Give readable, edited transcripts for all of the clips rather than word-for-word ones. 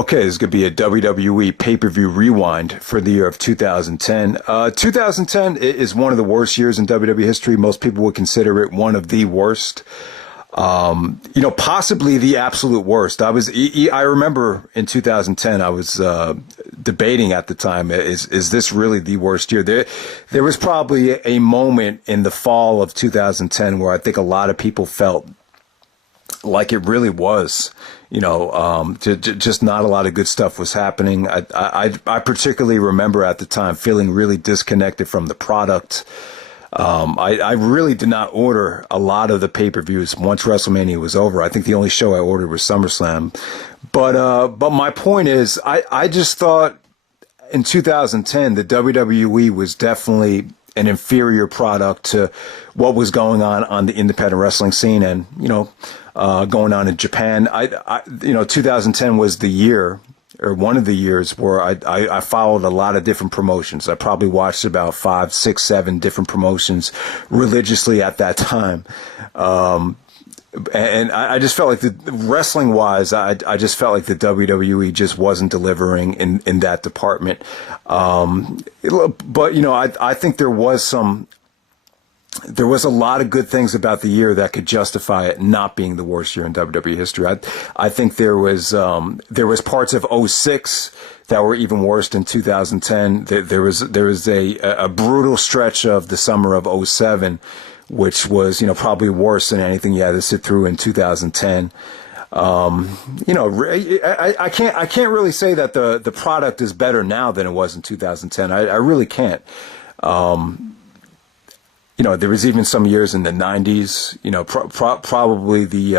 Okay, this is going to be a WWE pay-per-view rewind for the year of 2010. 2010 is one of the worst years in WWE history. Most people would consider it one of the worst. Possibly the absolute worst. I remember in 2010, I was debating at the time, is this really the worst year? There was probably a moment in the fall of 2010 where I think a lot of people felt like it really was, just not a lot of good stuff was happening. I particularly remember at the time feeling really disconnected from the product. I really did not order a lot of the pay-per-views once WrestleMania was over. I think the only show I ordered was SummerSlam. But my point is, I just thought in 2010, the WWE was definitely an inferior product to what was going on the independent wrestling scene and, going on in Japan. 2010 was the year, or one of the years, where I followed a lot of different promotions. I probably watched about 5, 6, 7 different promotions religiously at that time. And I just felt like wrestling wise, I just felt like the WWE just wasn't delivering in that department. But I think there was a lot of good things about the year that could justify it not being the worst year in WWE history. I think there was parts of '06 that were even worse than 2010. There was a brutal stretch of the summer of '07, which was probably worse than anything you had to sit through in 2010. I can't really say that the product is better now than it was in 2010. I really can't. There was even some years in the 90s, probably the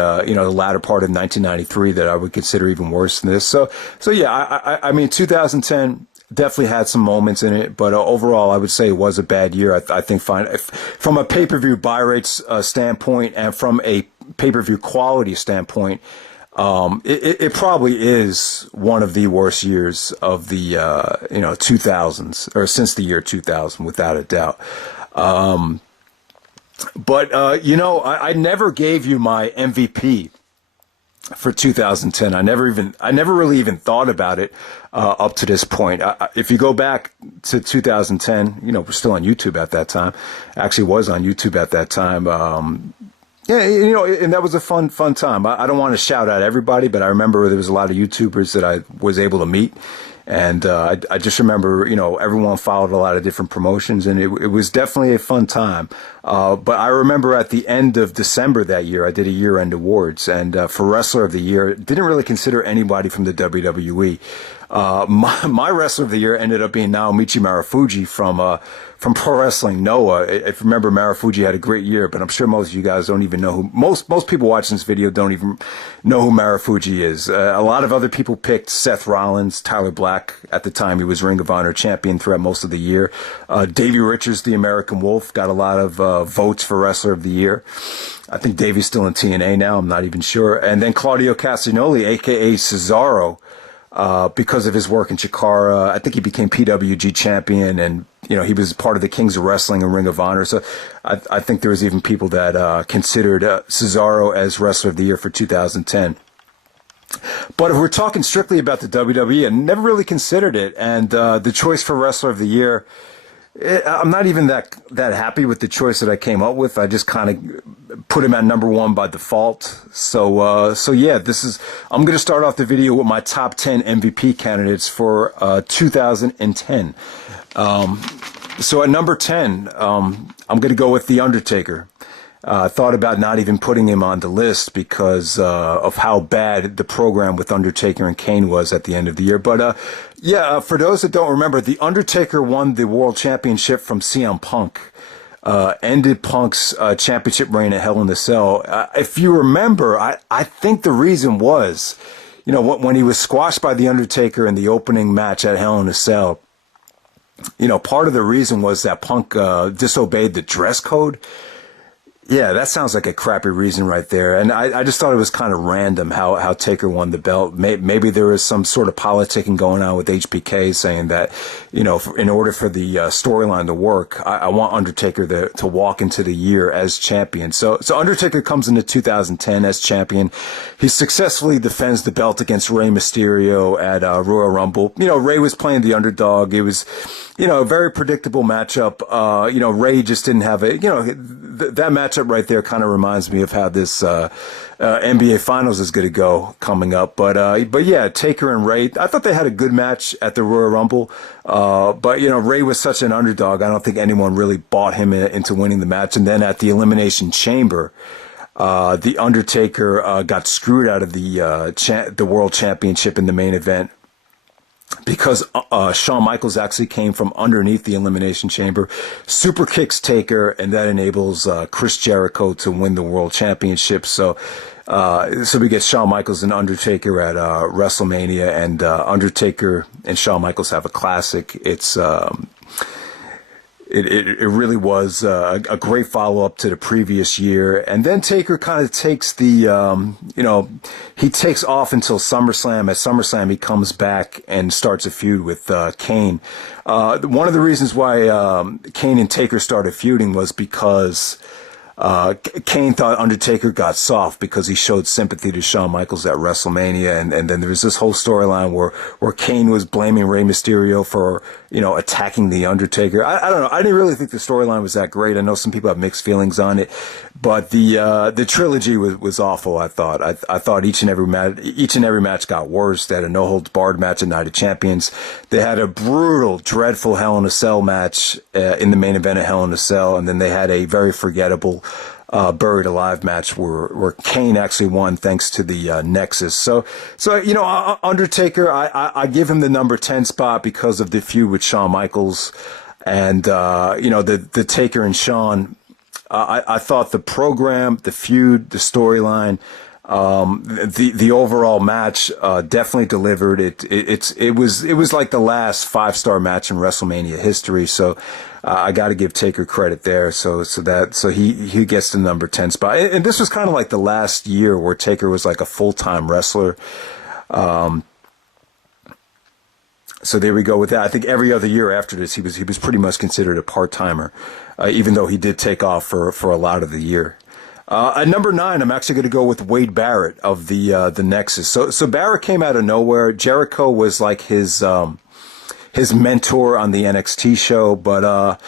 latter part of 1993 that I would consider even worse than this. So yeah, I mean, 2010 definitely had some moments in it, but overall, I would say it was a bad year. I think from a pay-per-view buy rates standpoint and from a pay-per-view quality standpoint, it probably is one of the worst years of the 2000s, or since the year 2000, without a doubt. I never gave you my MVP for 2010. I never really even thought about it up to this point. If you go back to 2010, we're still on YouTube at that time. Actually was on YouTube at that time. And that was a fun time. I don't want to shout out everybody, but I remember there was a lot of YouTubers that I was able to meet. And I just remember, everyone followed a lot of different promotions, and it was definitely a fun time. But I remember at the end of December that year, I did a year-end awards, and for Wrestler of the Year, didn't really consider anybody from the WWE. My Wrestler of the Year ended up being Naomichi Marufuji from Pro Wrestling Noah. If you remember, Marufuji had a great year, but I'm sure most of you guys don't even know most people watching this video don't even know who Marufuji is. A lot of other people picked Seth Rollins, Tyler Black. At the time, he was Ring of Honor champion throughout most of the year. Davey Richards, the American Wolf, got a lot of votes for Wrestler of the Year. I think Davey's still in TNA now. I'm not even sure. And then Claudio Castagnoli, a.k.a. Cesaro, because of his work in Chikara. I think he became PWG champion, and he was part of the Kings of Wrestling and Ring of Honor. So I think there was even people that considered Cesaro as Wrestler of the Year for 2010. But if we're talking strictly about the WWE, I never really considered it. And the choice for Wrestler of the Year, I'm not even that happy with the choice that I came up with. I just kind of put him at number one by default. So yeah, I'm going to start off the video with my top 10 MVP candidates for 2010. So at number 10, I'm going to go with The Undertaker. I thought about not even putting him on the list because of how bad the program with Undertaker and Kane was at the end of the year. But for those that don't remember, The Undertaker won the World Championship from CM Punk. Ended Punk's championship reign at Hell in a Cell. If you remember, I think the reason was, when he was squashed by The Undertaker in the opening match at Hell in a Cell, part of the reason was that Punk disobeyed the dress code. Yeah, that sounds like a crappy reason right there. And I just thought it was kind of random how Taker won the belt. Maybe there was some sort of politicking going on with HBK saying that, in order for the storyline to work, I want Undertaker to walk into the year as champion. So Undertaker comes into 2010 as champion. He successfully defends the belt against Rey Mysterio at Royal Rumble. Rey was playing the underdog. It was, a very predictable matchup. Rey just didn't have it. That matchup right there kind of reminds me of how this NBA Finals is going to go coming up. But yeah, Taker and Rey, I thought they had a good match at the Royal Rumble. But Rey was such an underdog. I don't think anyone really bought him into winning the match. And then at the Elimination Chamber, the Undertaker got screwed out of the World Championship in the main event, because Shawn Michaels actually came from underneath the Elimination Chamber, super kicks Taker, and that enables Chris Jericho to win the World Championship. So we get Shawn Michaels and Undertaker at WrestleMania, and Undertaker and Shawn Michaels have a classic. It really was a great follow-up to the previous year. And then Taker kind of takes he takes off until SummerSlam. At SummerSlam, he comes back and starts a feud with Kane. One of the reasons why Kane and Taker started feuding was because Kane thought Undertaker got soft because he showed sympathy to Shawn Michaels at WrestleMania, and then there was this whole storyline where Kane was blaming Rey Mysterio for attacking the Undertaker. I don't know. I didn't really think the storyline was that great. I know some people have mixed feelings on it, but the trilogy was awful. I thought each and every match got worse. They had a no holds barred match at Night of Champions. They had a brutal, dreadful Hell in a Cell match in the main event of Hell in a Cell, and then they had a very forgettable Buried Alive match where Kane actually won thanks to the Nexus. So Undertaker, I give him the number 10 spot because of the feud with Shawn Michaels, and the Taker and Shawn. I thought the program, the feud, the storyline, the overall match definitely delivered. It was like the last 5-star match in WrestleMania history. So I got to give Taker credit there. So he gets the number 10 spot. And this was kind of like the last year where Taker was like a full-time wrestler. So there we go with that. I think every other year after this, he was pretty much considered a part-timer, even though he did take off for a lot of the year. At number 9, I'm actually going to go with Wade Barrett of the Nexus. So Barrett came out of nowhere. Jericho was like his mentor on the NXT show, but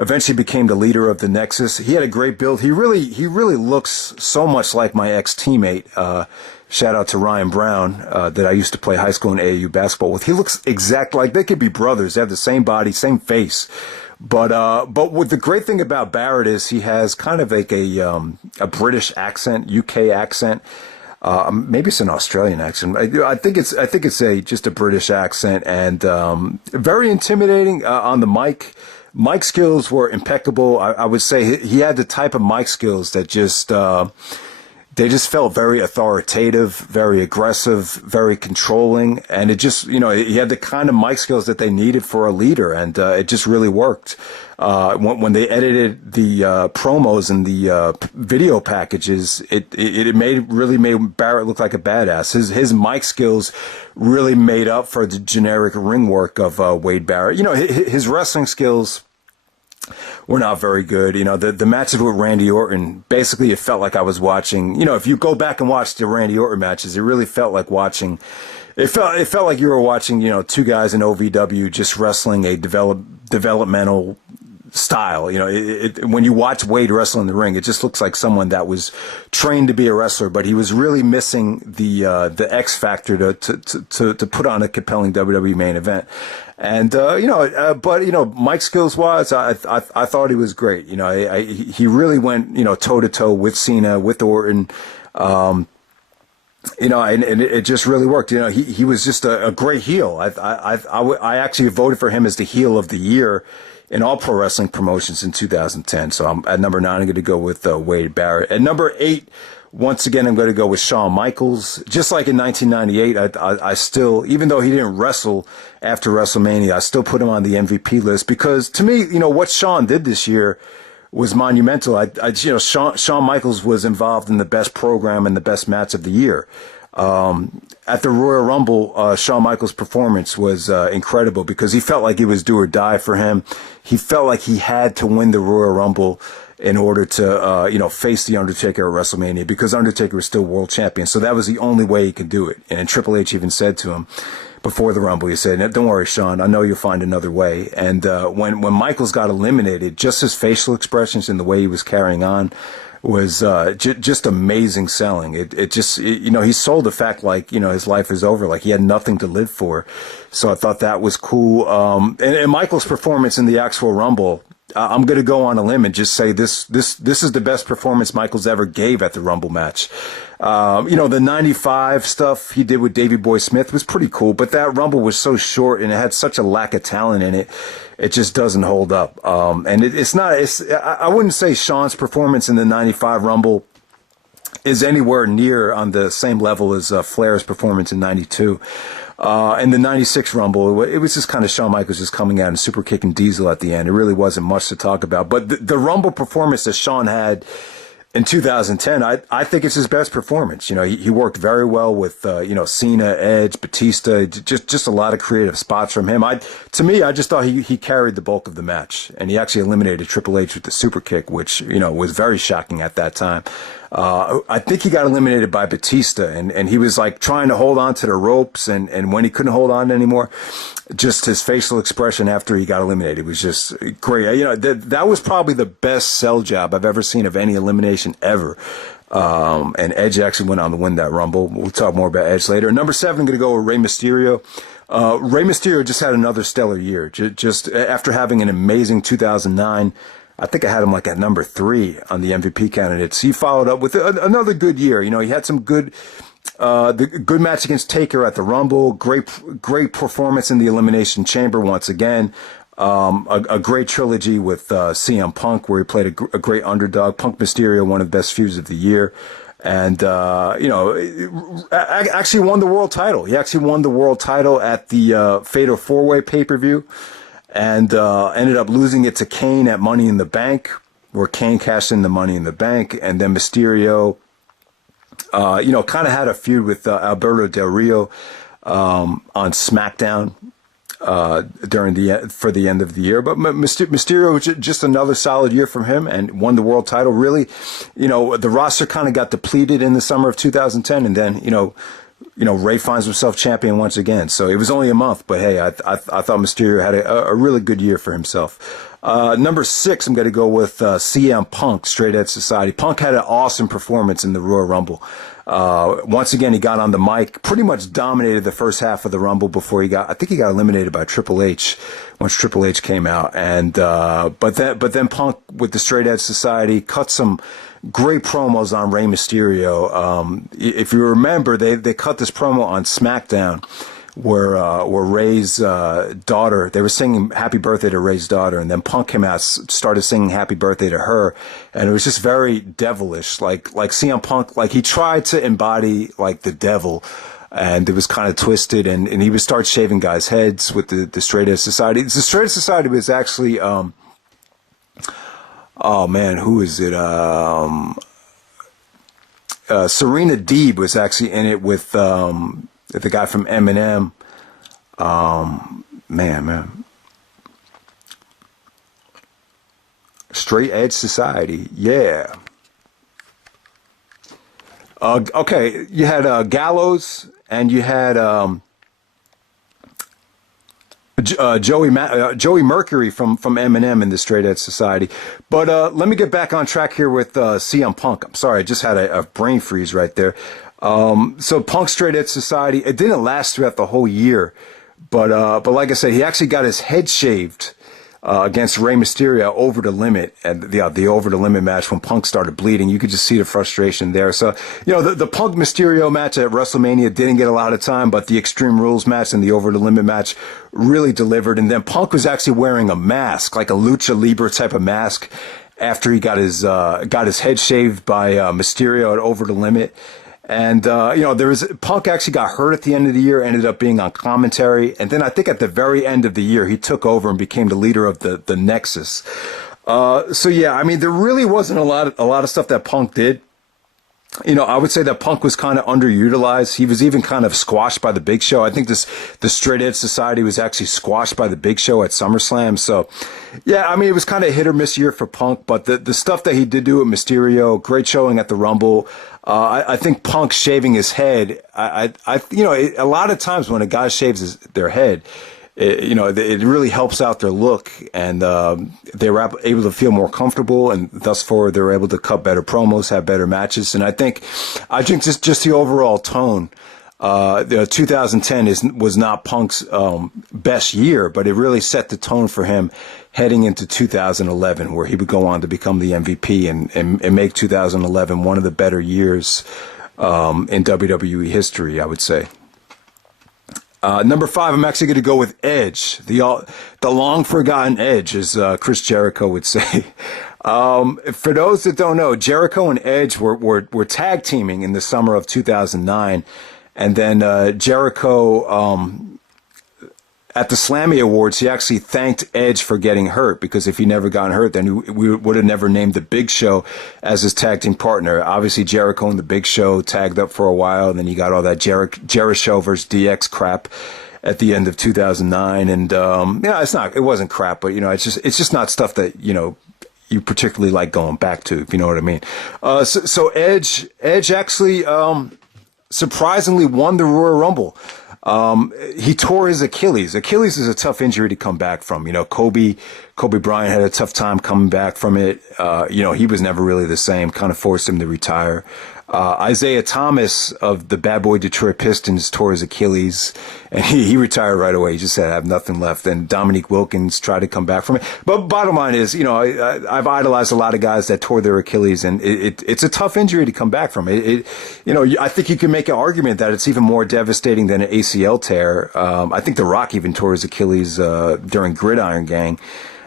eventually became the leader of the Nexus. He had a great build. He really looks so much like my ex-teammate. Shout out to Ryan Brown, that I used to play high school and AAU basketball with. He looks exactly like they could be brothers. They have the same body, same face. But what the great thing about Barrett is he has kind of like a British accent, UK accent. Maybe it's an Australian accent. I think it's just a British accent, and very intimidating on the mic. Mic skills were impeccable. I would say he had the type of mic skills that they just felt very authoritative, very aggressive, very controlling, and it just, he had the kind of mic skills that they needed for a leader, and it just really worked. When they edited the promos and the video packages, it really made Barrett look like a badass. His mic skills really made up for the generic ring work of Wade Barrett. His wrestling skills were not very good. The matches with Randy Orton, basically it felt like I was watching, if you go back and watch the Randy Orton matches, it really felt like watching, it felt like you were watching, two guys in OVW just wrestling a developmental style. When you watch Wade wrestle in the ring, it just looks like someone that was trained to be a wrestler, but he was really missing the X factor to put on a compelling WWE main event. And mic skills wise, I thought he was great. He really went toe to toe with Cena, with Orton. And it just really worked. He was just a great heel. I actually voted for him as the heel of the year in all pro wrestling promotions in 2010. So at number 9, I'm going to go with Wade Barrett. At number 8, once again, I'm going to go with Shawn Michaels. Just like in 1998, I still, even though he didn't wrestle after WrestleMania, I still put him on the MVP list because to me, what Shawn did this year was monumental. Shawn Michaels was involved in the best program and the best match of the year. At the Royal Rumble, Shawn Michaels' performance was incredible because he felt like it was do or die for him. He felt like he had to win the Royal Rumble in order to, face the Undertaker at WrestleMania because Undertaker was still world champion. So that was the only way he could do it. And Triple H even said to him before the Rumble, he said, "Don't worry, Shawn, I know you'll find another way." And when Michaels got eliminated, just his facial expressions and the way he was carrying on was just amazing selling. He sold the fact like, his life is over, like he had nothing to live for. So I thought that was cool. And Michaels' performance in the actual Rumble, I'm going to go on a limb and just say this is the best performance Michaels ever gave at the Rumble match. The 95 stuff he did with Davey Boy Smith was pretty cool, but that Rumble was so short and it had such a lack of talent in it. It just doesn't hold up. And I wouldn't say Shawn's performance in the 95 Rumble is anywhere near on the same level as Flair's performance in 92. In the 96 Rumble, it was just kind of Shawn Michaels just coming out and super kicking Diesel at the end. It really wasn't much to talk about. But the Rumble performance that Shawn had in 2010, I think it's his best performance. He worked very well with, Cena, Edge, Batista, just a lot of creative spots from him. To me, I just thought he carried the bulk of the match, and he actually eliminated Triple H with the super kick, which, was very shocking at that time. I think he got eliminated by Batista, and he was like trying to hold on to the ropes, and when he couldn't hold on anymore, just his facial expression after he got eliminated was just great. That was probably the best sell job I've ever seen of any elimination ever. And Edge actually went on to win that Rumble. We'll talk more about Edge later. Number 7, I'm going to go with Rey Mysterio. Rey Mysterio just had another stellar year. Just after having an amazing 2009, I think I had him like at number 3 on the MVP candidates. He followed up with another good year. He had some good match against Taker at the Rumble. Great performance in the Elimination Chamber once again. A great trilogy with CM Punk, where he played a great underdog. Punk Mysterio, one of the best feuds of the year. And, actually won the world title. He actually won the world title at the Fatal 4-Way pay-per-view. And ended up losing it to Kane at Money in the Bank, where Kane cashed in the Money in the Bank. And then Mysterio, kind of had a feud with Alberto Del Rio on SmackDown for the end of the year. But Mysterio was just another solid year from him and won the world title. Really, the roster kind of got depleted in the summer of 2010, and then, Rey finds himself champion once again. So it was only a month, but hey, I thought Mysterio had a really good year for himself. Number 6, I'm going to go with CM Punk, Straight Edge Society. Punk had an awesome performance in the Royal Rumble. Once again, he got on the mic, pretty much dominated the first half of the Rumble before I think he got eliminated by Triple H once Triple H came out. And, but then Punk with the Straight Edge Society cut some great promos on Rey Mysterio. If you remember, they cut this promo on SmackDown where Rey's daughter, they were singing Happy Birthday to Rey's daughter, and then Punk came out, started singing Happy Birthday to her, and it was just very devilish, like CM Punk, like he tried to embody like the devil, and it was kind of twisted, and he would start shaving guys' heads with the Straight Edge Society. The Straight Edge Society was actually, oh man, who is it? Serena Deeb was actually in it with the guy from Eminem. Man. Straight Edge Society. Yeah. Okay. You had Gallows, and you had Joey Mercury from Eminem in the Straight Edge Society. But let me get back on track here with CM Punk. I'm sorry, I just had a brain freeze right there. So Punk Straight Edge Society, it didn't last throughout the whole year, but like I said, he actually got his head shaved against Rey Mysterio over the limit, and the over the limit match when Punk started bleeding. You could just see the frustration there. So the Punk Mysterio match at WrestleMania didn't get a lot of time, but the Extreme Rules match and the over the limit match really delivered. And then Punk was actually wearing a mask, like a lucha libre type of mask, after he got his head shaved by Mysterio at over the limit. And, Punk actually got hurt at the end of the year, ended up being on commentary. And then I think at the very end of the year, he took over and became the leader of the Nexus. So yeah, I mean, there really wasn't a lot of stuff that Punk did. I would say that Punk was kind of underutilized. He was even kind of squashed by the Big Show. I think the Straight Edge Society was actually squashed by the Big Show at SummerSlam. So, yeah, I mean, it was kind of a hit or miss year for Punk, but the stuff that he did do with Mysterio, great showing at the Rumble. I think Punk shaving his head, a lot of times when a guy shaves their head, it really helps out their look, and they were able to feel more comfortable, and thus far they were able to cut better promos, have better matches, and I think just the overall tone. 2010 was not Punk's best year, but it really set the tone for him heading into 2011, where he would go on to become the MVP and make 2011 one of the better years in WWE history, I would say. Number 5, I'm actually going to go with Edge, the long forgotten Edge, as Chris Jericho would say. For those that don't know, Jericho and Edge were tag teaming in the summer of 2009, and then Jericho at the Slammy Awards, he actually thanked Edge for getting hurt, because if he never gotten hurt, then we would have never named the Big Show as his tag team partner. Obviously, Jericho and the Big Show tagged up for a while, and then you got all that Jericho versus DX crap at the end of 2009. And it wasn't crap, but it's just not stuff that you particularly like going back to, if you know what I mean. So Edge actually surprisingly won the Royal Rumble. He tore his Achilles. Achilles is a tough injury to come back from. Kobe Bryant had a tough time coming back from it. He was never really the same, kind of forced him to retire. Isaiah Thomas of the Bad Boy Detroit Pistons tore his Achilles, and he retired right away. He just said, I have nothing left. And Dominique Wilkins tried to come back from it. But bottom line is, I've idolized a lot of guys that tore their Achilles, and it's a tough injury to come back from. I think you can make an argument that it's even more devastating than an ACL tear. I think The Rock even tore his Achilles during Gridiron Gang.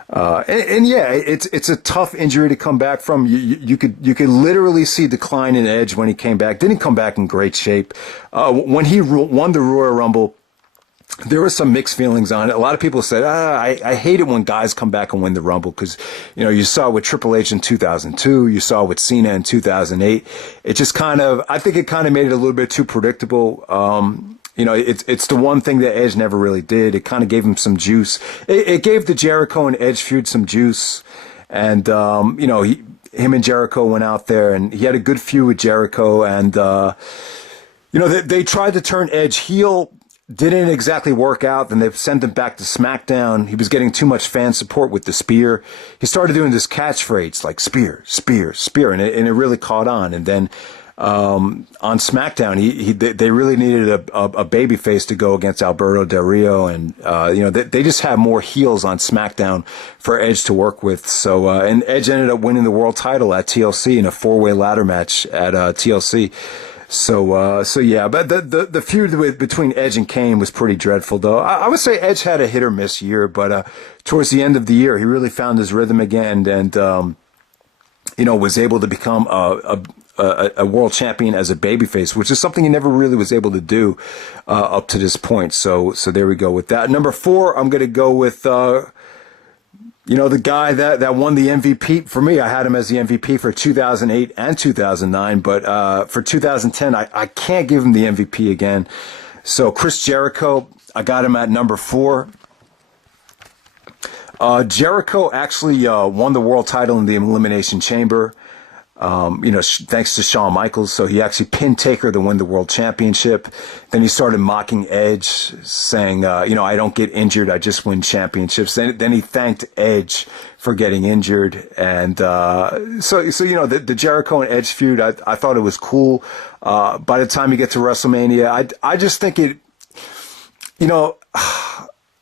It's a tough injury to come back from. You could literally see decline in Edge when he came back. Didn't come back in great shape. When he won the Royal Rumble, there were some mixed feelings on it. A lot of people said, I hate it when guys come back and win the Rumble, because, you saw it with Triple H in 2002. You saw it with Cena in 2008. It just I think it kind of made it a little bit too predictable. It's the one thing that Edge never really did. It kind of gave him some juice. It gave the Jericho and Edge feud some juice. And, him and Jericho went out there, and he had a good feud with Jericho. And, they tried to turn Edge heel. Didn't exactly work out. Then they sent him back to Smackdown. He was getting too much fan support with the spear. He started doing this catchphrase like spear, spear, spear. And it really caught on. And then, on SmackDown, they really needed a babyface to go against Alberto Del Rio, and they just had more heels on SmackDown for Edge to work with. So and Edge ended up winning the world title at TLC in a 4-way ladder match at TLC. So yeah, but the feud between Edge and Kane was pretty dreadful, though. I would say Edge had a hit or miss year, but towards the end of the year, he really found his rhythm again, and was able to become a world champion as a babyface, which is something he never really was able to do up to this point. So there we go with that. Number 4, I'm going to go with the guy that won the MVP. For me, I had him as the MVP for 2008 and 2009, but for 2010, I can't give him the MVP again. So Chris Jericho, I got him at number 4. Jericho actually won the world title in the Elimination Chamber. Thanks to Shawn Michaels. So he actually pinned Taker to win the world championship. Then he started mocking Edge, saying, I don't get injured, I just win championships. Then he thanked Edge for getting injured. And the Jericho and Edge feud, I thought it was cool. By the time you get to WrestleMania, I just think it,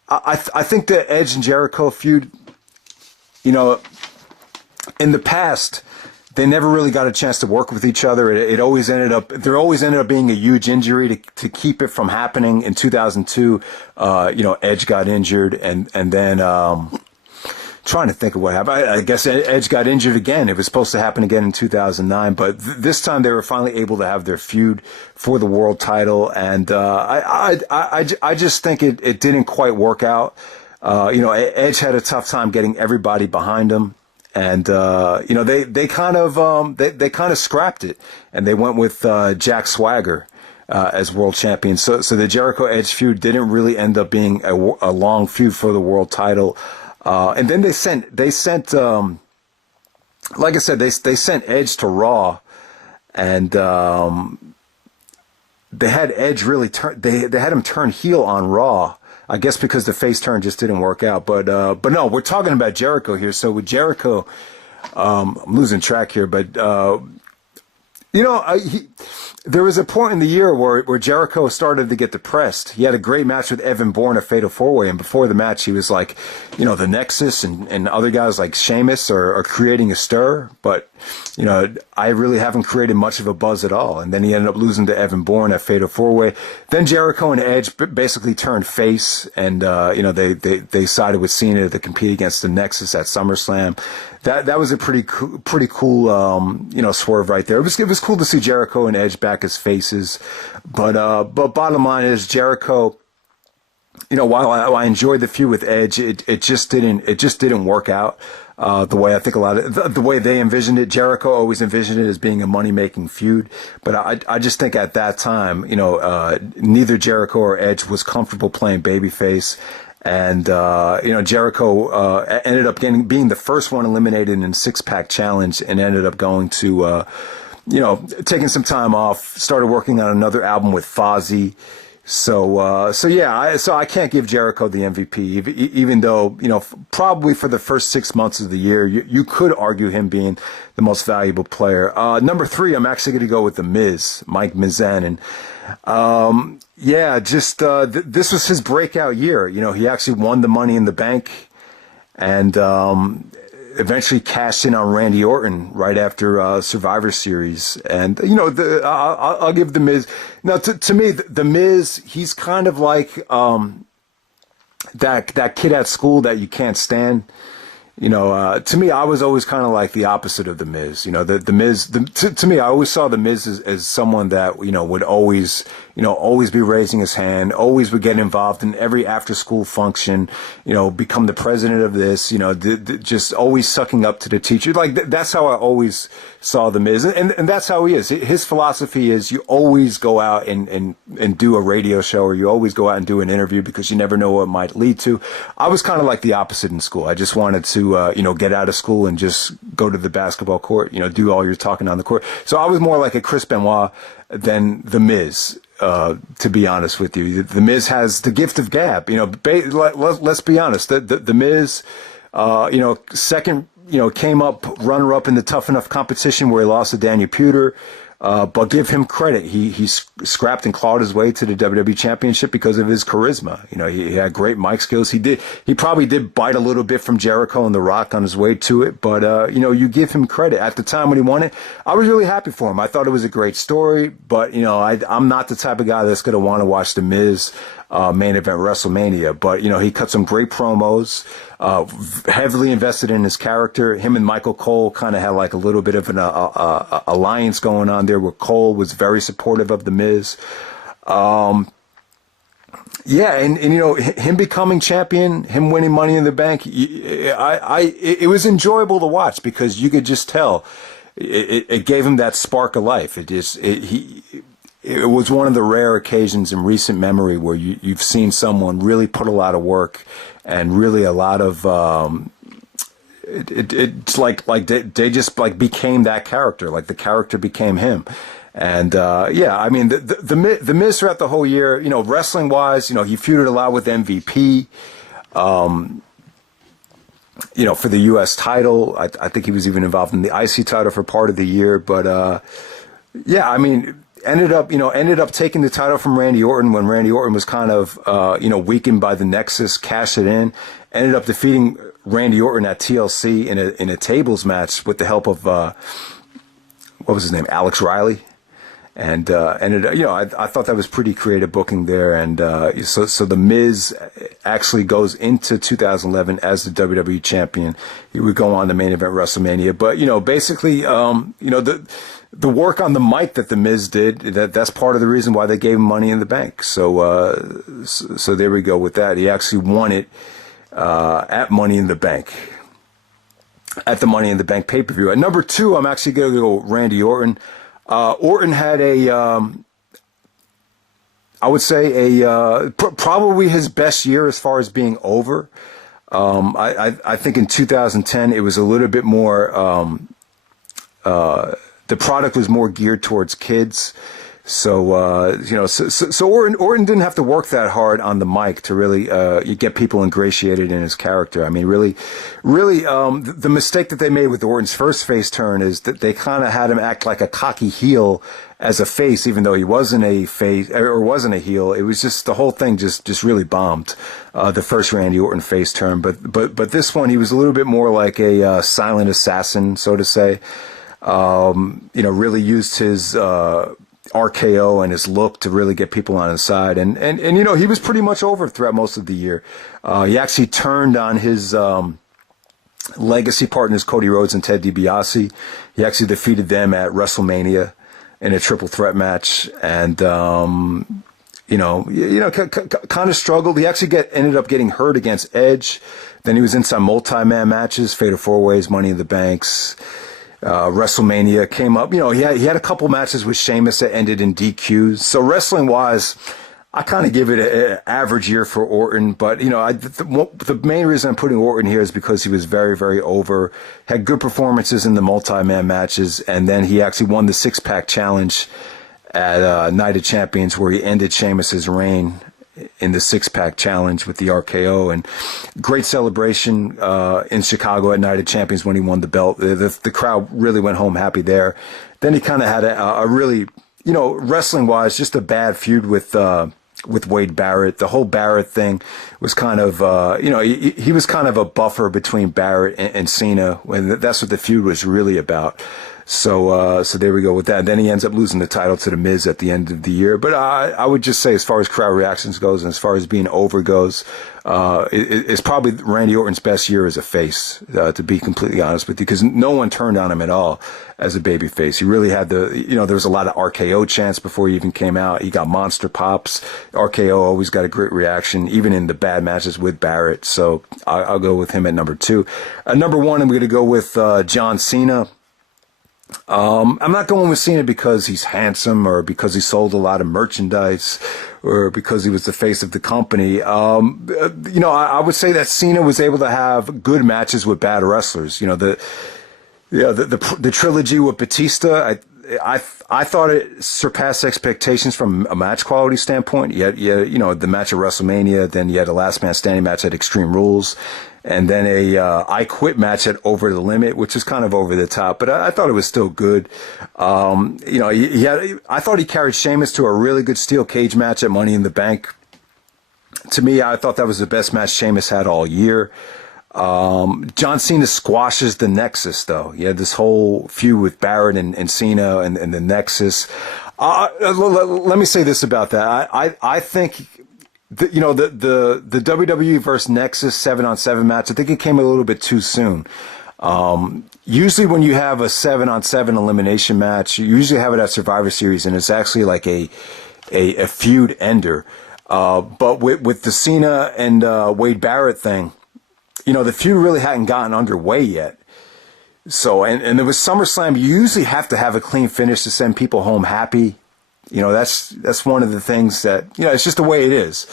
I think the Edge and Jericho feud, in the past, they never really got a chance to work with each other. There always ended up being a huge injury to keep it from happening. In 2002, Edge got injured, and then trying to think of what happened. I guess Edge got injured again. It was supposed to happen again in 2009, but this time they were finally able to have their feud for the world title, and I just think it didn't quite work out. Edge had a tough time getting everybody behind him. And, they kind of scrapped it, and they went with, Jack Swagger, as world champion. So the Jericho Edge feud didn't really end up being a long feud for the world title. And then they sent, like I said, they sent Edge to Raw, and, they had Edge really they had him turn heel on Raw. I guess because the face turn just didn't work out. But no, we're talking about Jericho here. So with Jericho, I'm losing track here, but, there was a point in the year where Jericho started to get depressed. He had a great match with Evan Bourne, a Fatal 4-Way, and before the match, he was like, the Nexus and other guys like Sheamus are creating a stir, but, I really haven't created much of a buzz at all. And then he ended up losing to Evan Bourne at Fatal 4-Way. Then Jericho and Edge basically turned face, and, they sided with Cena to compete against the Nexus at SummerSlam. That was a pretty cool, swerve right there. It was cool to see Jericho and Edge back as faces, but bottom line is Jericho, while I enjoyed the feud with Edge, it just didn't work out the way I think the way they envisioned it. Jericho always envisioned it as being a money-making feud, but I just think at that time, neither Jericho or Edge was comfortable playing babyface. And, Jericho, ended up being the first one eliminated in Six-Pack Challenge, and ended up going to, taking some time off, started working on another album with Fozzy. So I can't give Jericho the MVP, even though, probably for the first 6 months of the year, you could argue him being the most valuable player. Number 3, I'm actually going to go with The Miz, Mike Mizanin. This was his breakout year. He actually won the Money in the Bank, and eventually cashed in on Randy Orton right after Survivor Series. And I'll give The Miz. Now, to me, The Miz, he's kind of like that kid at school that you can't stand. To me, I was always kind of like the opposite of The Miz. The Miz, to me, I always saw The Miz as someone that, would always be raising his hand, always would get involved in every after school function, become the president of this, just always sucking up to the teacher. Like, that's how I always saw The Miz. And that's how he is. His philosophy is you always go out and do a radio show, or you always go out and do an interview, because you never know what it might lead to. I was kind of like the opposite in school. I just wanted to, get out of school and just go to the basketball court, do all your talking on the court. So I was more like a Chris Benoit than The Miz, to be honest with you. The Miz has the gift of gab. Let's be honest. The Miz, second, came up runner-up in the Tough Enough competition where he lost to Daniel Puder. But give him credit. He scrapped and clawed his way to the WWE Championship because of his charisma. He had great mic skills. He probably did bite a little bit from Jericho and The Rock on his way to it. But, you give him credit. At the time when he won it, I was really happy for him. I thought it was a great story. But, I'm not the type of guy that's going to want to watch The Miz main event WrestleMania. But, he cut some great promos, heavily invested in his character. Him and Michael Cole kind of had like a little bit of an alliance going on there, where Cole was very supportive of The Miz. Him becoming champion, him winning Money in the Bank, it was enjoyable to watch, because you could just tell it gave him that spark of life. It was one of the rare occasions in recent memory where you've seen someone really put a lot of work and really a lot of, it's like they just like became that character, like the character became him. And, the Miz throughout the whole year, wrestling wise, he feuded a lot with MVP, for the U.S. title. I think he was even involved in the IC title for part of the year, but, ended up taking the title from Randy Orton when Randy Orton was kind of, weakened by the Nexus, cashed it in, ended up defeating Randy Orton at TLC in a tables match with the help of, what was his name? Alex Riley. And, I thought that was pretty creative booking there. And, so The Miz actually goes into 2011 as the WWE champion. He would go on to main event WrestleMania. But, basically, the work on the mic that The Miz did, that's part of the reason why they gave him Money in the Bank. So there we go with that. He actually won it, at Money in the Bank. at the Money in the Bank pay-per-view. At number 2, I'm actually going to go Randy Orton. Orton had I would say probably his best year as far as being over. I think in 2010 it was a little bit more. The product was more geared towards kids. So, so Orton didn't have to work that hard on the mic to really, get people ingratiated in his character. I mean, really, the mistake that they made with Orton's first face turn is that they kind of had him act like a cocky heel as a face, even though he wasn't a face or wasn't a heel. It was just, the whole thing just really bombed, the first Randy Orton face turn. But this one, he was a little bit more like a, silent assassin, so to say. Really used his, RKO and his look to really get people on his side. And he was pretty much over throughout most of the year. He actually turned on his legacy partners, Cody Rhodes and Ted DiBiase. He actually defeated them at WrestleMania in a triple threat match. And, kind of struggled. He actually ended up getting hurt against Edge. Then he was in some multi-man matches, Fatal 4-Ways, Money in the Banks. WrestleMania came up. He had a couple matches with Sheamus that ended in DQs. So wrestling wise, I kind of give it an average year for Orton. But, the main reason I'm putting Orton here is because he was very, very over, had good performances in the multi-man matches. And then he actually won the 6-pack challenge at Night of Champions, where he ended Sheamus's reign in the 6-pack challenge with the RKO, and great celebration in Chicago at Night of Champions when he won the belt. The crowd really went home happy there. Then he kind of had a really, wrestling wise, just a bad feud with Wade Barrett. The whole Barrett thing was kind of, he was kind of a buffer between Barrett and Cena, when that's what the feud was really about. So there we go with that. Then he ends up losing the title to The Miz at the end of the year. But I would just say, as far as crowd reactions goes, and as far as being over goes, it's probably Randy Orton's best year as a face, to be completely honest with you, because no one turned on him at all as a baby face. He really had there was a lot of RKO chants before he even came out. He got monster pops. RKO always got a great reaction, even in the bad matches with Barrett. So I'll go with him at number 2. Number 1, I'm going to go with John Cena. I'm not going with Cena because he's handsome or because he sold a lot of merchandise or because he was the face of the company. I would say that Cena was able to have good matches with bad wrestlers. The trilogy with Batista, I thought it surpassed expectations from a match quality standpoint. You had the match at WrestleMania, then you had a Last Man Standing match at Extreme Rules, and then a I Quit match at Over the Limit, which is kind of over the top, but I thought it was still good. I thought he carried Sheamus to a really good steel cage match at Money in the Bank. To me, I thought that was the best match Sheamus had all year. John Cena squashes the Nexus, though. He had this whole feud with Barrett and Cena and the Nexus. Let me say this about that. I think the WWE versus Nexus 7-on-7 match, I think it came a little bit too soon. Usually when you have a 7-on-7 elimination match, you usually have it at Survivor Series, and it's actually like a feud ender. But with the Cena and Wade Barrett thing, the feud really hadn't gotten underway yet. So, and there was SummerSlam. You usually have to have a clean finish to send people home happy. That's one of the things that, it's just the way it is.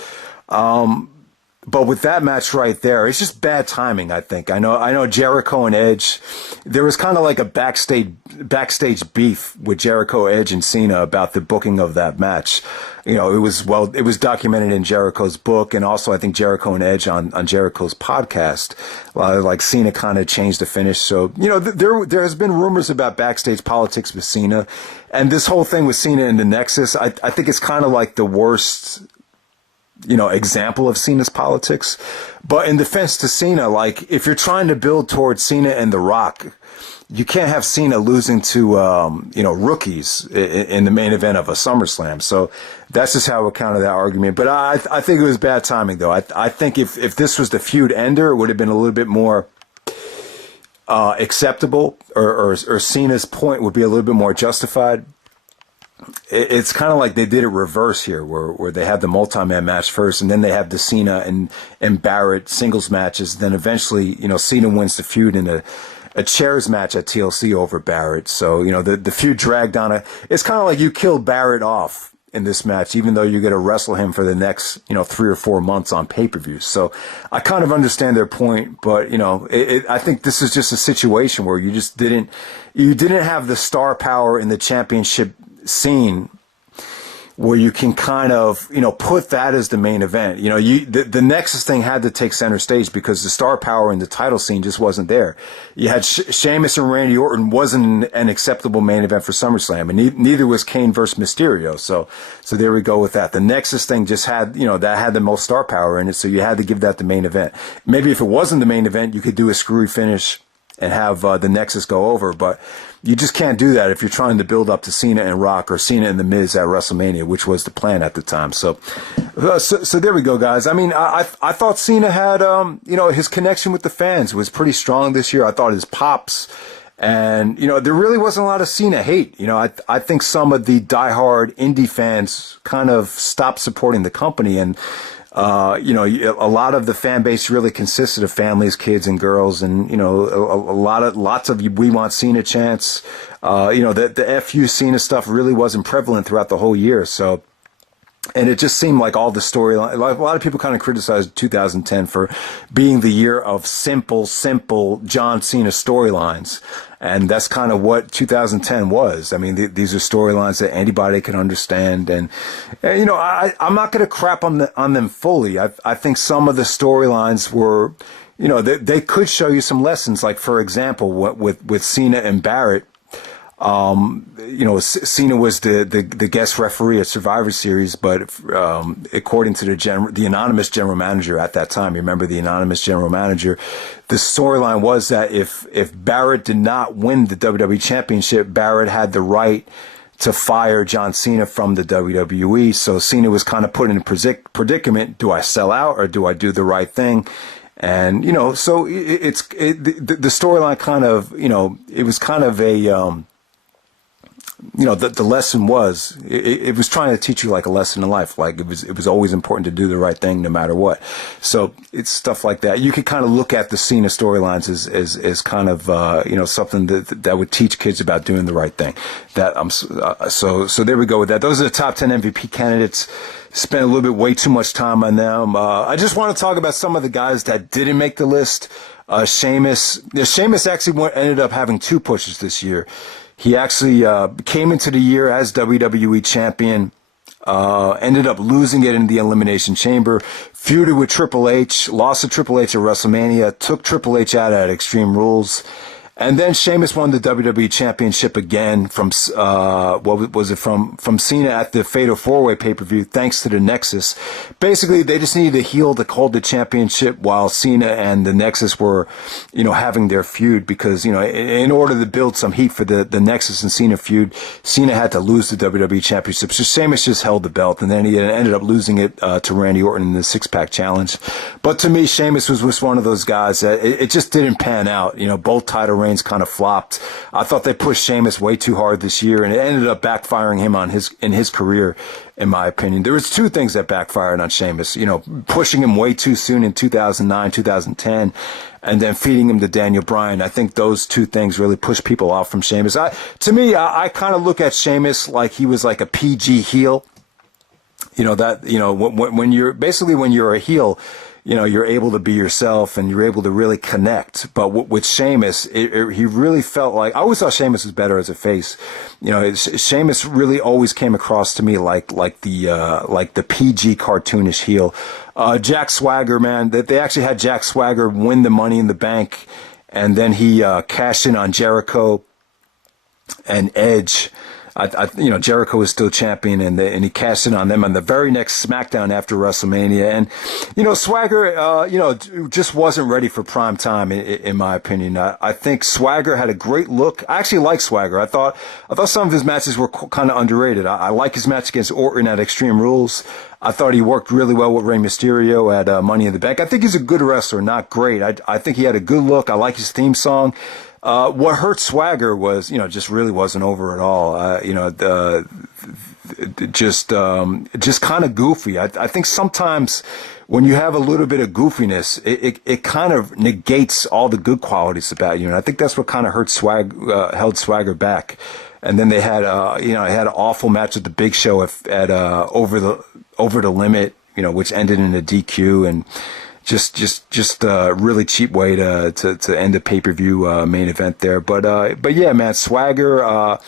But with that match right there, it's just bad timing, I think. I know Jericho and Edge, there was kind of like a backstage beef with Jericho, Edge, and Cena about the booking of that match. It was documented in Jericho's book, and also I think Jericho and Edge on Jericho's podcast, like Cena kind of changed the finish. So, there has been rumors about backstage politics with Cena, and this whole thing with Cena and the Nexus, I think it's kind of like the worst example of Cena's politics. But in defense to Cena, like, if you're trying to build towards Cena and The Rock, you can't have Cena losing to, rookies in the main event of a SummerSlam. So that's just how I counter that argument. But I think it was bad timing, though. I think if this was the feud ender, it would have been a little bit more acceptable, or Cena's point would be a little bit more justified. It's kind of like they did it reverse here, where they had the multi-man match first, and then they have the Cena and Barrett singles matches. Then eventually, Cena wins the feud in a chairs match at TLC over Barrett. So, the feud dragged on. It's kind of like you killed Barrett off in this match, even though you're going to wrestle him for the next, 3 or 4 months on pay-per-view. So I kind of understand their point, but, I think this is just a situation where you didn't have the star power in the championship scene where you can kind of, put that as the main event. The Nexus thing had to take center stage because the star power in the title scene just wasn't there. You had Sheamus and Randy Orton wasn't an acceptable main event for SummerSlam, and neither was Kane versus Mysterio. So there we go with that. The Nexus thing just had, that had the most star power in it, so you had to give that the main event. Maybe if it wasn't the main event, you could do a screwy finish and have the Nexus go over, but you just can't do that if you're trying to build up to Cena and Rock or Cena and The Miz at WrestleMania, which was the plan at the time. So there we go, guys. I mean, I thought Cena had, his connection with the fans was pretty strong this year. I thought his pops, and, there really wasn't a lot of Cena hate. I think some of the diehard indie fans kind of stopped supporting the company, and, a lot of the fan base really consisted of families, kids, and girls, and lots of "We Want Cena" chants. The "FU Cena" stuff really wasn't prevalent throughout the whole year. So, and it just seemed like all the storyline. A lot of people kind of criticized 2010 for being the year of simple John Cena storylines. And that's kind of what 2010 was. I mean, these are storylines that anybody can understand. And I'm not going to crap on them fully. I think some of the storylines were, they could show you some lessons. Like, for example, with Cena and Barrett, Cena was the guest referee at Survivor Series, but according to the anonymous general manager at that time, you remember the anonymous general manager, the storyline was that if Barrett did not win the WWE Championship, Barrett had the right to fire John Cena from the WWE. So Cena was kind of put in a predicament: do I sell out or do I do the right thing? And so the storyline kind of it was kind of a the lesson was, it was trying to teach you like a lesson in life. Like it was always important to do the right thing no matter what. So it's stuff like that. You could kind of look at the Cena storylines as kind of, something that would teach kids about doing the right thing. So there we go with that. Those are the top 10 MVP candidates. Spent a little bit way too much time on them. I just want to talk about some of the guys that didn't make the list. Sheamus actually ended up having 2 pushes this year. He actually came into the year as WWE champion, ended up losing it in the Elimination Chamber, feuded with Triple H, lost to Triple H at WrestleMania, took Triple H out at Extreme Rules, and then Sheamus won the WWE Championship again from from Cena at the Fatal 4-Way pay-per-view, thanks to the Nexus. Basically, they just needed a heel to hold the championship while Cena and the Nexus were, having their feud, because, in order to build some heat for the Nexus and Cena feud, Cena had to lose the WWE Championship. So Sheamus just held the belt, and then he ended up losing it to Randy Orton in the six-pack challenge. But to me, Sheamus was one of those guys that it just didn't pan out. Both title reigns kind of flopped. I thought they pushed Sheamus way too hard this year, and it ended up backfiring him in his career, in my opinion. There was 2 things that backfired on Sheamus, pushing him way too soon in 2009, 2010, and then feeding him to Daniel Bryan. I think those 2 things really pushed people off from Sheamus. To me, I kind of look at Sheamus like he was like a PG heel. When you're a heel, you're able to be yourself and you're able to really connect. But with Sheamus, he really felt like, I always thought Sheamus was better as a face. Sheamus really always came across to me like the PG cartoonish heel. Jack Swagger, man, that they actually had Jack Swagger win the Money in the Bank, and then he cashed in on Jericho and Edge. Jericho was still champion, and he cashed in on them on the very next Smackdown after WrestleMania. And, Swagger, just wasn't ready for prime time, in my opinion. I think Swagger had a great look. I actually like Swagger. I thought some of his matches were kind of underrated. I like his match against Orton at Extreme Rules. I thought he worked really well with Rey Mysterio at Money in the Bank. I think he's a good wrestler, not great. I think he had a good look. I like his theme song. What hurt Swagger was, just really wasn't over at all. Just kind of goofy. I think sometimes when you have a little bit of goofiness, it kind of negates all the good qualities about you. And I think that's what kind of held Swagger back. And then they had, had an awful match with the Big Show at over the limit, which ended in a DQ, and just a really cheap way to end a pay-per-view main event there. But yeah, man, Swagger,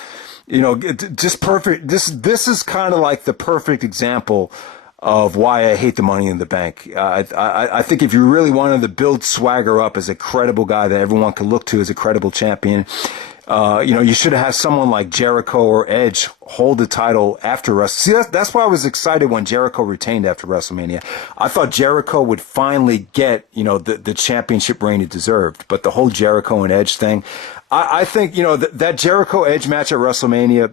just perfect. This is kind of like the perfect example of why I hate the Money in the Bank. I think if you really wanted to build Swagger up as a credible guy that everyone could look to as a credible champion, you should have had someone like Jericho or Edge hold the title after WrestleMania. See, that's why I was excited when Jericho retained after WrestleMania. I thought Jericho would finally get, the championship reign he deserved. But the whole Jericho and Edge thing, I think, that Jericho Edge match at WrestleMania,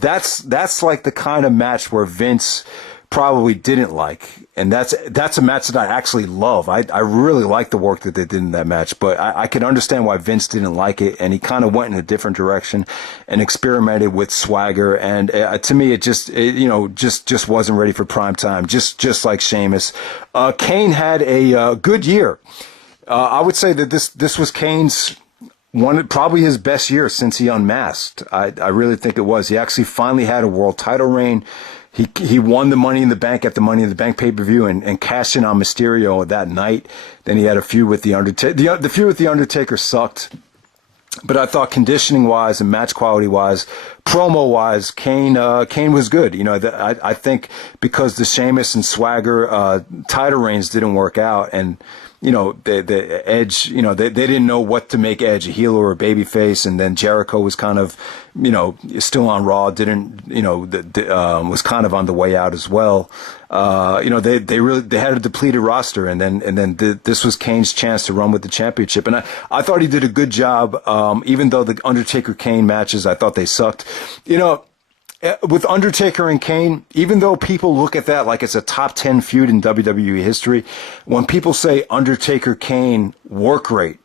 that's like the kind of match where Vince probably didn't like. And that's a match that I actually love. I really like the work that they did in that match, but I can understand why Vince didn't like it, and he kind of went in a different direction and experimented with Swagger. And to me, it just wasn't ready for prime time. Just like Sheamus. Kane had a good year. I would say that this was Kane's probably his best year since he unmasked. I really think it was. He actually finally had a world title reign. He won the Money in the Bank at the Money in the Bank pay-per-view and cashed in on Mysterio that night. Then he had a feud with the Undertaker. The feud with the Undertaker sucked. But I thought conditioning-wise and match quality-wise, promo-wise, Kane was good. I think because the Sheamus and Swagger title reigns didn't work out, and the Edge, they didn't know what to make Edge, a heel or a babyface, and then Jericho was kind of, still on Raw, was kind of on the way out as well. They had a depleted roster, and then this was Kane's chance to run with the championship, and I thought he did a good job. Even though the Undertaker Kane matches, I thought they sucked. With Undertaker and Kane, even though people look at that like it's a top 10 feud in WWE history, when people say Undertaker Kane work rate,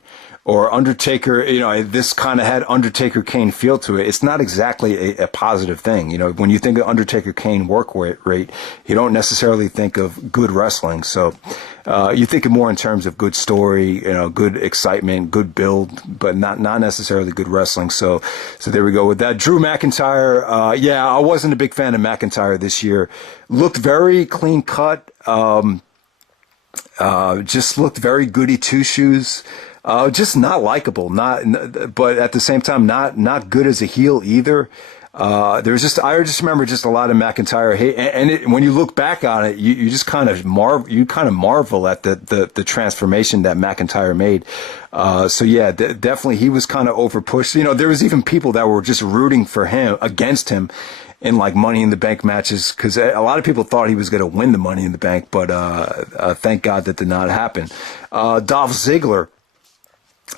or Undertaker, this kind of had Undertaker Kane feel to it, it's not exactly a positive thing. When you think of Undertaker Kane work rate, you don't necessarily think of good wrestling. So you think of more in terms of good story, good excitement, good build, but not necessarily good wrestling. So there we go with that. Drew McIntyre, I wasn't a big fan of McIntyre this year. Looked very clean cut. Just looked very goody two shoes. Just not likable, but at the same time, not good as a heel either. I just remember just a lot of McIntyre hate, and when you look back on it, you just kind of marvel at the transformation that McIntyre made. Definitely he was kind of overpushed. There was even people that were just rooting for him, against him, in like Money in the Bank matches, because a lot of people thought he was going to win the Money in the Bank, but thank God that did not happen. Dolph Ziggler.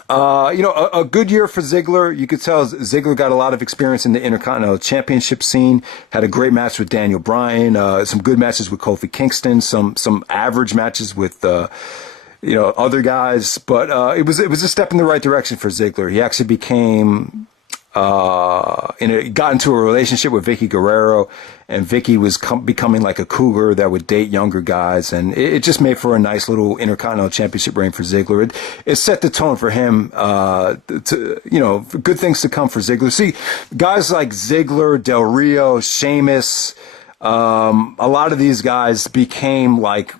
A good year for Ziggler. You could tell Ziggler got a lot of experience in the Intercontinental Championship scene, had a great match with Daniel Bryan, some good matches with Kofi Kingston, some average matches with, other guys, but, it was a step in the right direction for Ziggler. He actually became, got into a relationship with Vicky Guerrero, and Vicky was becoming like a cougar that would date younger guys, and it just made for a nice little Intercontinental Championship reign for Ziggler. It set the tone for him, for good things to come for Ziggler. See, guys like Ziggler, Del Rio, Sheamus, a lot of these guys became like,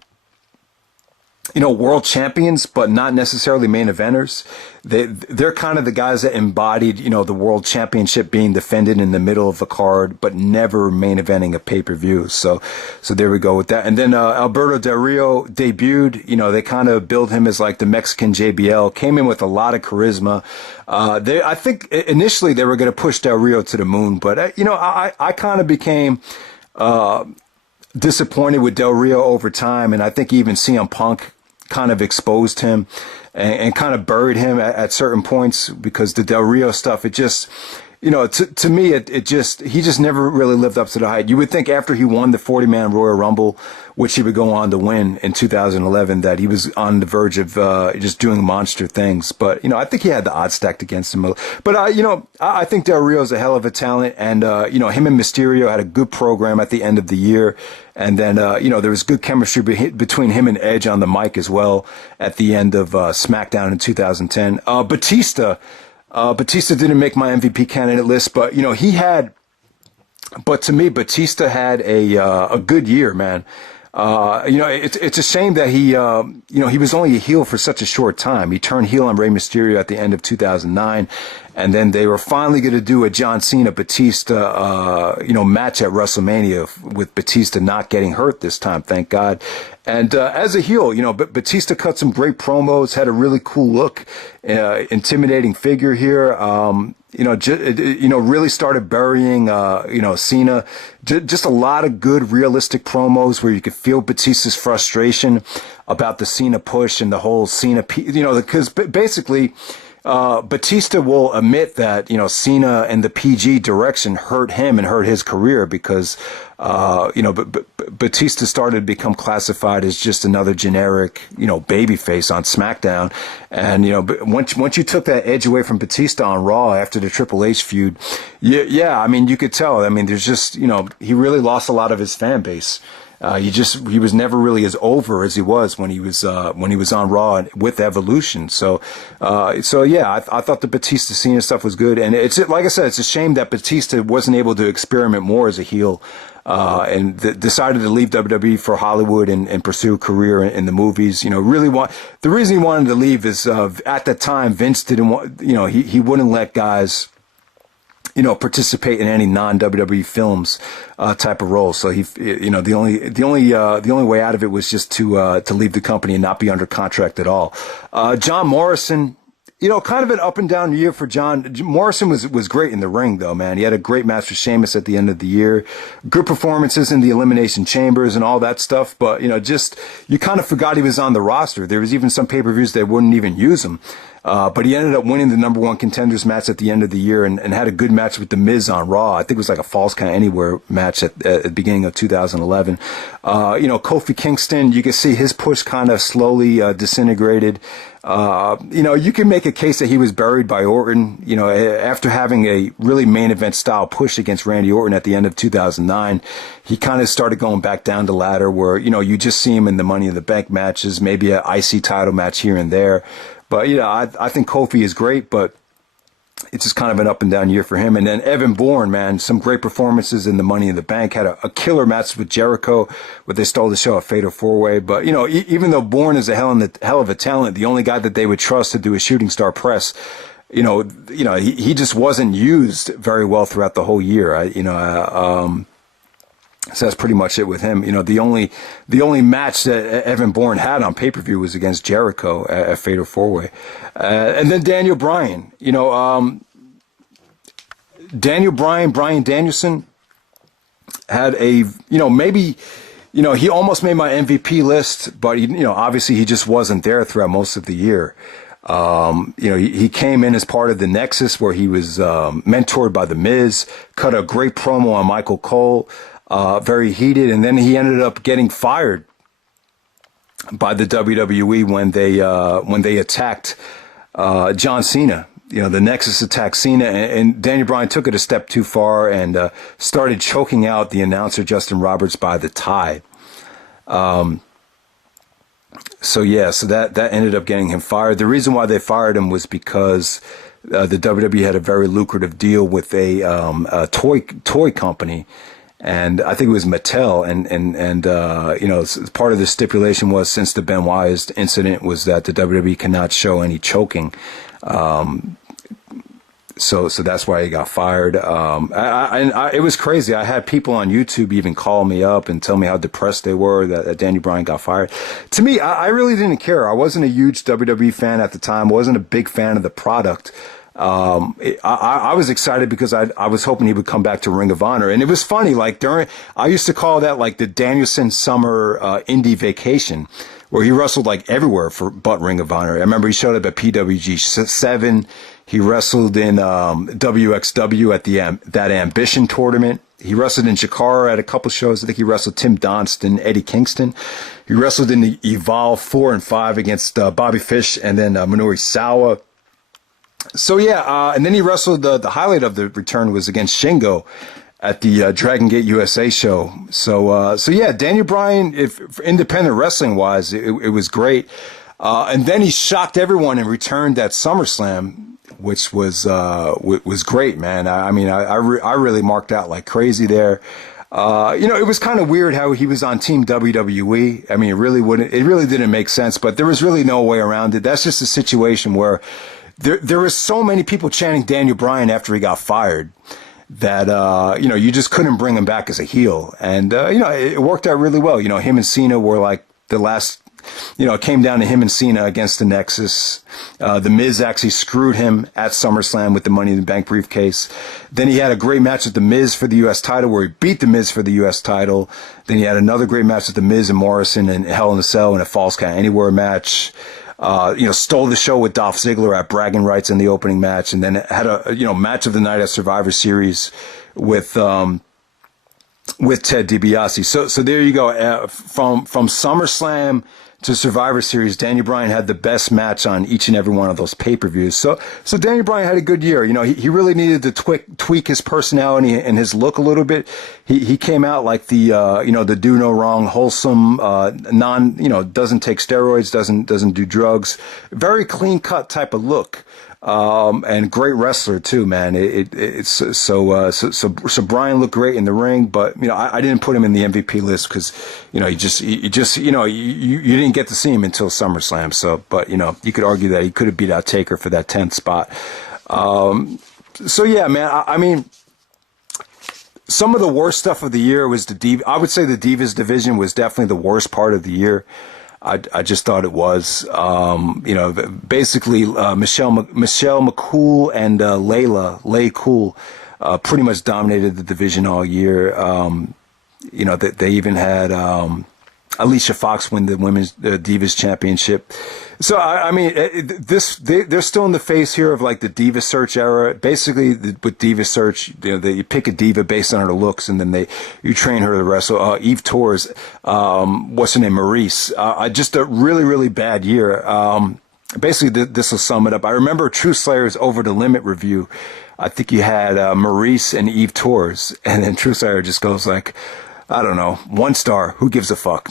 world champions, but not necessarily main eventers. They're kind of the guys that embodied, the world championship being defended in the middle of a card, but never main eventing a pay-per-view. So there we go with that. And then, Alberto Del Rio debuted, they kind of billed him as like the Mexican JBL, came in with a lot of charisma. I think initially they were going to push Del Rio to the moon, but, I kind of became, disappointed with Del Rio over time. And I think even CM Punk kind of exposed him and kind of buried him at certain points, because the Del Rio stuff, it to me, he just never really lived up to the hype. You would think after he won the 40-man Royal Rumble, which he would go on to win in 2011, that he was on the verge of just doing monster things. But, I think he had the odds stacked against him. But, I think Del Rio's a hell of a talent. And, him and Mysterio had a good program at the end of the year. And then, there was good chemistry between him and Edge on the mic as well at the end of Smackdown in 2010. Batista didn't make my MVP candidate list, but but to me, Batista had a good year, man. It's a shame that he was only a heel for such a short time. He turned heel on Rey Mysterio at the end of 2009, and then they were finally going to do a John Cena Batista, match at WrestleMania with Batista not getting hurt this time, thank God. And as a heel, Batista cut some great promos, had a really cool look, intimidating figure here. Really started burying, Cena. Just a lot of good, realistic promos where you could feel Batista's frustration about the Cena push and the whole Cena, because basically, Batista will admit that, Cena and the PG direction hurt him and hurt his career because, Batista started to become classified as just another generic, babyface on SmackDown. And, once you took that edge away from Batista on Raw after the Triple H feud, you could tell. There's just, he really lost a lot of his fan base. He was never really as over as he was when he was on Raw with Evolution. So I thought the Batista Cena stuff was good. And it's, like I said, it's a shame that Batista wasn't able to experiment more as a heel, and decided to leave WWE for Hollywood and pursue a career in the movies. The reason he wanted to leave is, at the time, Vince didn't want, he wouldn't let guys, participate in any non-WWE films, type of role. So the only way out of it was just to leave the company and not be under contract at all. John Morrison, kind of an up and down year for John. Morrison was great in the ring though, man. He had a great match with Sheamus at the end of the year. Good performances in the Elimination Chambers and all that stuff. But, you kind of forgot he was on the roster. There was even some pay-per-views that wouldn't even use him. But he ended up winning the number one contenders match at the end of the year and had a good match with The Miz on Raw. I think it was like a Falls Count Anywhere match at the beginning of 2011. Kofi Kingston, you can see his push kind of slowly disintegrated. You can make a case that he was buried by Orton, after having a really main event style push against Randy Orton at the end of 2009. He kind of started going back down the ladder where, you just see him in the Money in the Bank matches, maybe an IC title match here and there. But, I think Kofi is great, but it's just kind of an up and down year for him. And then Evan Bourne, man, some great performances in the Money in the Bank, had a killer match with Jericho where they stole the show at Fatal 4-Way. But, even though Bourne is a hell of a talent, the only guy that they would trust to do a shooting star press, he just wasn't used very well throughout the whole year. So that's pretty much it with him. The only match that Evan Bourne had on pay-per-view was against Jericho at Fatal 4-Way. And then Daniel Bryan, Bryan Danielson had he almost made my MVP list, but obviously he just wasn't there throughout most of the year. He came in as part of the Nexus where he was mentored by The Miz, cut a great promo on Michael Cole. Very heated, and then he ended up getting fired by the WWE when they attacked John Cena. The Nexus attacked Cena, and Daniel Bryan took it a step too far and started choking out the announcer Justin Roberts by the tie. So that ended up getting him fired. The reason why they fired him was because the WWE had a very lucrative deal with a toy company. And I think it was Mattel, and part of the stipulation was, since the Benoit incident, was that the WWE cannot show any choking. So that's why he got fired. It was crazy. I had people on YouTube even call me up and tell me how depressed they were that Daniel Bryan got fired. To me, I really didn't care. I wasn't a huge WWE fan at the time. Wasn't a big fan of the product. I was excited because I was hoping he would come back to Ring of Honor. And it was funny, I used to call that like the Danielson summer, indie vacation, where he wrestled like everywhere but Ring of Honor. I remember he showed up at PWG 7. He wrestled in WXW at that Ambition tournament. He wrestled in Chikara at a couple shows. I think he wrestled Tim Donston, Eddie Kingston. He wrestled in the Evolve 4 and 5 against Bobby Fish and then Minoru Sawa. So yeah, and then he wrestled. The highlight of the return was against Shingo at the Dragon Gate USA show. So yeah, Daniel Bryan, if independent wrestling wise, it was great. And then he shocked everyone and returned at SummerSlam, which was great, man. I mean, I really marked out like crazy there. It was kind of weird how he was on Team WWE. I mean, it really didn't make sense, but there was really no way around it. That's just a situation where there was so many people chanting Daniel Bryan after he got fired that, you just couldn't bring him back as a heel. And, it worked out really well. Him and Cena were like the last, it came down to him and Cena against the Nexus. The Miz actually screwed him at SummerSlam with the Money in the Bank briefcase. Then he had a great match with the Miz for the U.S. title where he beat the Miz for the U.S. title. Then he had another great match with the Miz and Morrison in Hell in a Cell in a Falls Count Anywhere match. Stole the show with Dolph Ziggler at Bragging Rights in the opening match, and then had a, match of the night at Survivor Series with Ted DiBiase. So there you go. From SummerSlam to Survivor Series, Daniel Bryan had the best match on each and every one of those pay-per-views. So Daniel Bryan had a good year. He really needed to tweak his personality and his look a little bit. He came out like the do no wrong, wholesome, doesn't take steroids, doesn't do drugs, very clean cut type of look. And great wrestler too, man. So Bryan looked great in the ring, but I didn't put him in the MVP list because you didn't get to see him until SummerSlam. So, but you could argue that he could have beat out Taker for that 10th spot. So yeah, man. I mean, some of the worst stuff of the year was I would say the Divas division was definitely the worst part of the year. I just thought it was, basically, Michelle McCool and Lay Cool, pretty much dominated the division all year. They even had, Alicia Fox win the women's Divas championship. So, I mean, they're still in the phase here of like the Diva Search era. Basically, with Diva Search, you pick a diva based on her looks, and then you train her to wrestle. Eve Torres, what's her name, Maurice. Just a really, really bad year. Basically, this will sum it up. I remember True Slayer's Over the Limit review. I think you had Maurice and Eve Torres, and then True Slayer just goes like, I don't know, 1 star, who gives a fuck?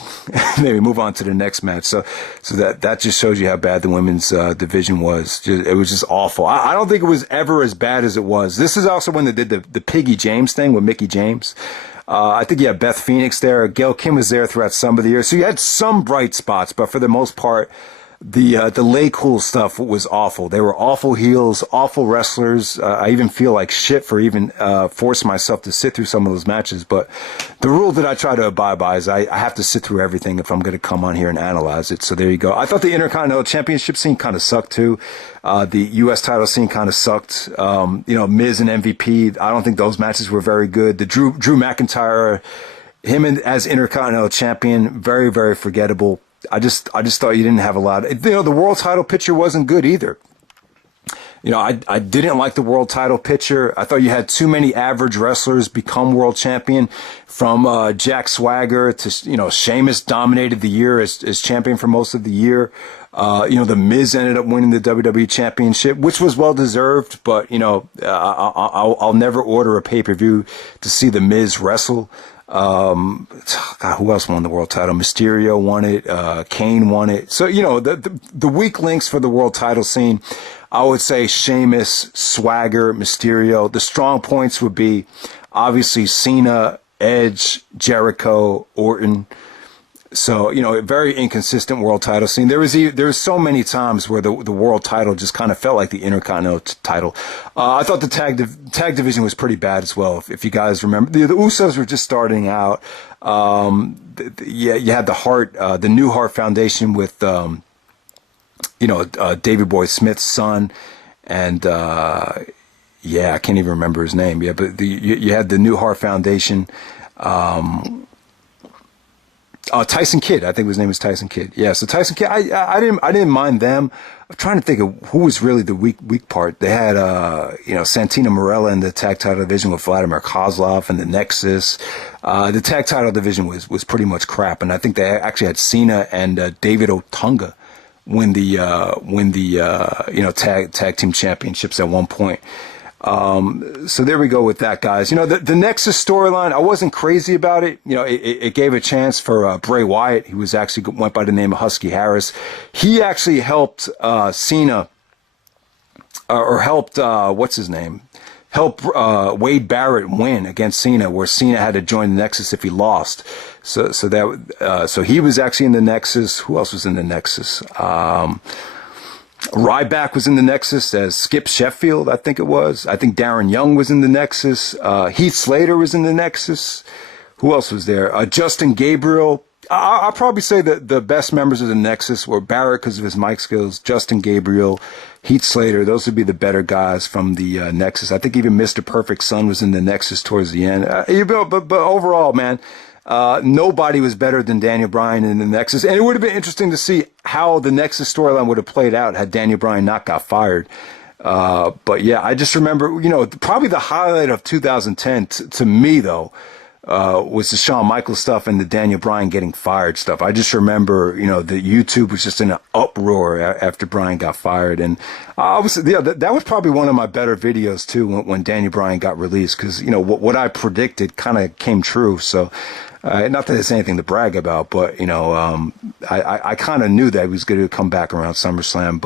Maybe move on to the next match. So that just shows you how bad the women's division was. It was just awful. I don't think it was ever as bad as it was. This is also when they did the Piggy James thing with Mickie James. I think you had Beth Phoenix there. Gail Kim was there throughout some of the year. So you had some bright spots, but for the most part, the Lay Cool stuff was awful. They were awful heels, awful wrestlers. I even feel like shit for even forcing myself to sit through some of those matches. But the rule that I try to abide by is I have to sit through everything if I'm going to come on here and analyze it. So there you go. I thought the Intercontinental Championship scene kind of sucked too. The U.S. title scene kind of sucked. Miz and MVP, I don't think those matches were very good. The Drew McIntyre, him as Intercontinental Champion, very, very forgettable. I just thought you didn't have a lot. The world title picture wasn't good either. I didn't like the world title picture. I thought you had too many average wrestlers become world champion, from Jack Swagger to, Sheamus dominated the year as champion for most of the year. The Miz ended up winning the WWE championship, which was well deserved, but, I'll never order a pay-per-view to see the Miz wrestle. God, who else won the world title? Mysterio won it. Kane won it. So, the weak links for the world title scene, I would say Sheamus, Swagger, Mysterio. The strong points would be obviously Cena, Edge, Jericho, Orton. So, a very inconsistent world title scene. There was so many times where the world title just kind of felt like the Intercontinental title. I thought the tag division was pretty bad as well. If you guys remember, the Usos were just starting out. You had the New Heart Foundation with, Davey Boy Smith's son, and I can't even remember his name. Yeah, but you had the New Heart Foundation. Tyson Kidd, I think his name was Tyson Kidd. Yeah, so Tyson Kidd, I didn't mind them. I'm trying to think of who was really the weak part. They had, Santino Marella in the tag title division with Vladimir Kozlov and the Nexus. The tag title division was pretty much crap, and I think they actually had Cena and David Otunga win the tag team championships at one point. So there we go with that, guys. The Nexus storyline, I wasn't crazy about it. It gave a chance for Bray Wyatt. He went by the name of Husky Harris. He actually helped Cena, or helped what's his name? Help Wade Barrett win against Cena, where Cena had to join the Nexus if he lost. So he was actually in the Nexus. Who else was in the Nexus? Ryback was in the Nexus as Skip Sheffield, I think it was. I think Darren Young was in the Nexus. Heath Slater was in the Nexus. Who else was there? Justin Gabriel. I'll probably say that the best members of the Nexus were Barrett because of his mic skills, Justin Gabriel, Heath Slater. Those would be the better guys from the Nexus. I think even Mr. Perfect Son was in the Nexus towards the end. But overall, man, nobody was better than Daniel Bryan in the Nexus. And it would have been interesting to see how the Nexus storyline would have played out had Daniel Bryan not got fired. But yeah, I just remember, probably the highlight of 2010 to me, though, was the Shawn Michaels stuff and the Daniel Bryan getting fired stuff. I just remember, the YouTube was just in an uproar after Bryan got fired. And that was probably one of my better videos, too, when Daniel Bryan got released, because, what I predicted kind of came true. So, not that it's anything to brag about, but I kind of knew that he was going to come back around SummerSlam.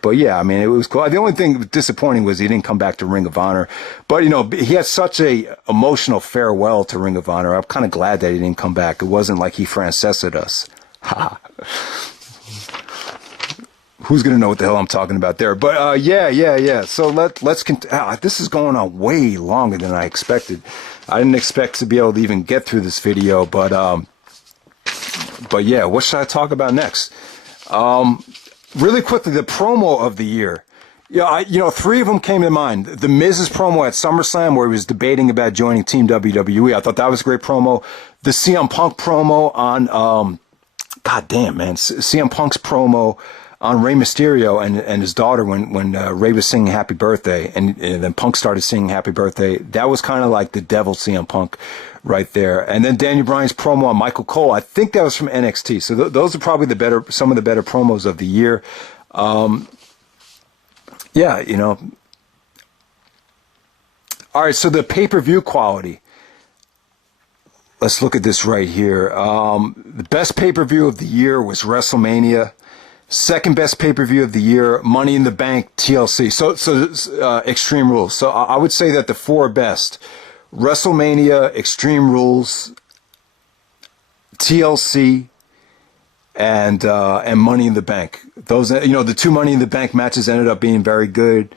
But yeah, I mean, it was cool. The only thing disappointing was he didn't come back to Ring of Honor. But he had such a emotional farewell to Ring of Honor. I'm kind of glad that he didn't come back. It wasn't like he Francesa'd us. Who's going to know what the hell I'm talking about there? But yeah. So let's this is going on way longer than I expected. I didn't expect to be able to even get through this video, but yeah, what should I talk about next? Really quickly, the promo of the year. Yeah, three of them came to mind. The Miz's promo at SummerSlam, where he was debating about joining Team WWE. I thought that was a great promo. The CM Punk promo on, goddamn, man, CM Punk's promo on Rey Mysterio and his daughter when Rey was singing Happy Birthday and then Punk started singing Happy Birthday. That was kind of like the devil CM Punk right there. And then Daniel Bryan's promo on Michael Cole, I think that was from NXT. So those are probably some of the better promos of the year. Yeah, All right, so the pay-per-view quality. Let's look at this right here. The best pay-per-view of the year was WrestleMania. Second best pay-per-view of the year, Money in the Bank, TLC. So Extreme Rules. So I would say that the four best: WrestleMania, Extreme Rules, TLC, and Money in the Bank. Those, the two Money in the Bank matches ended up being very good.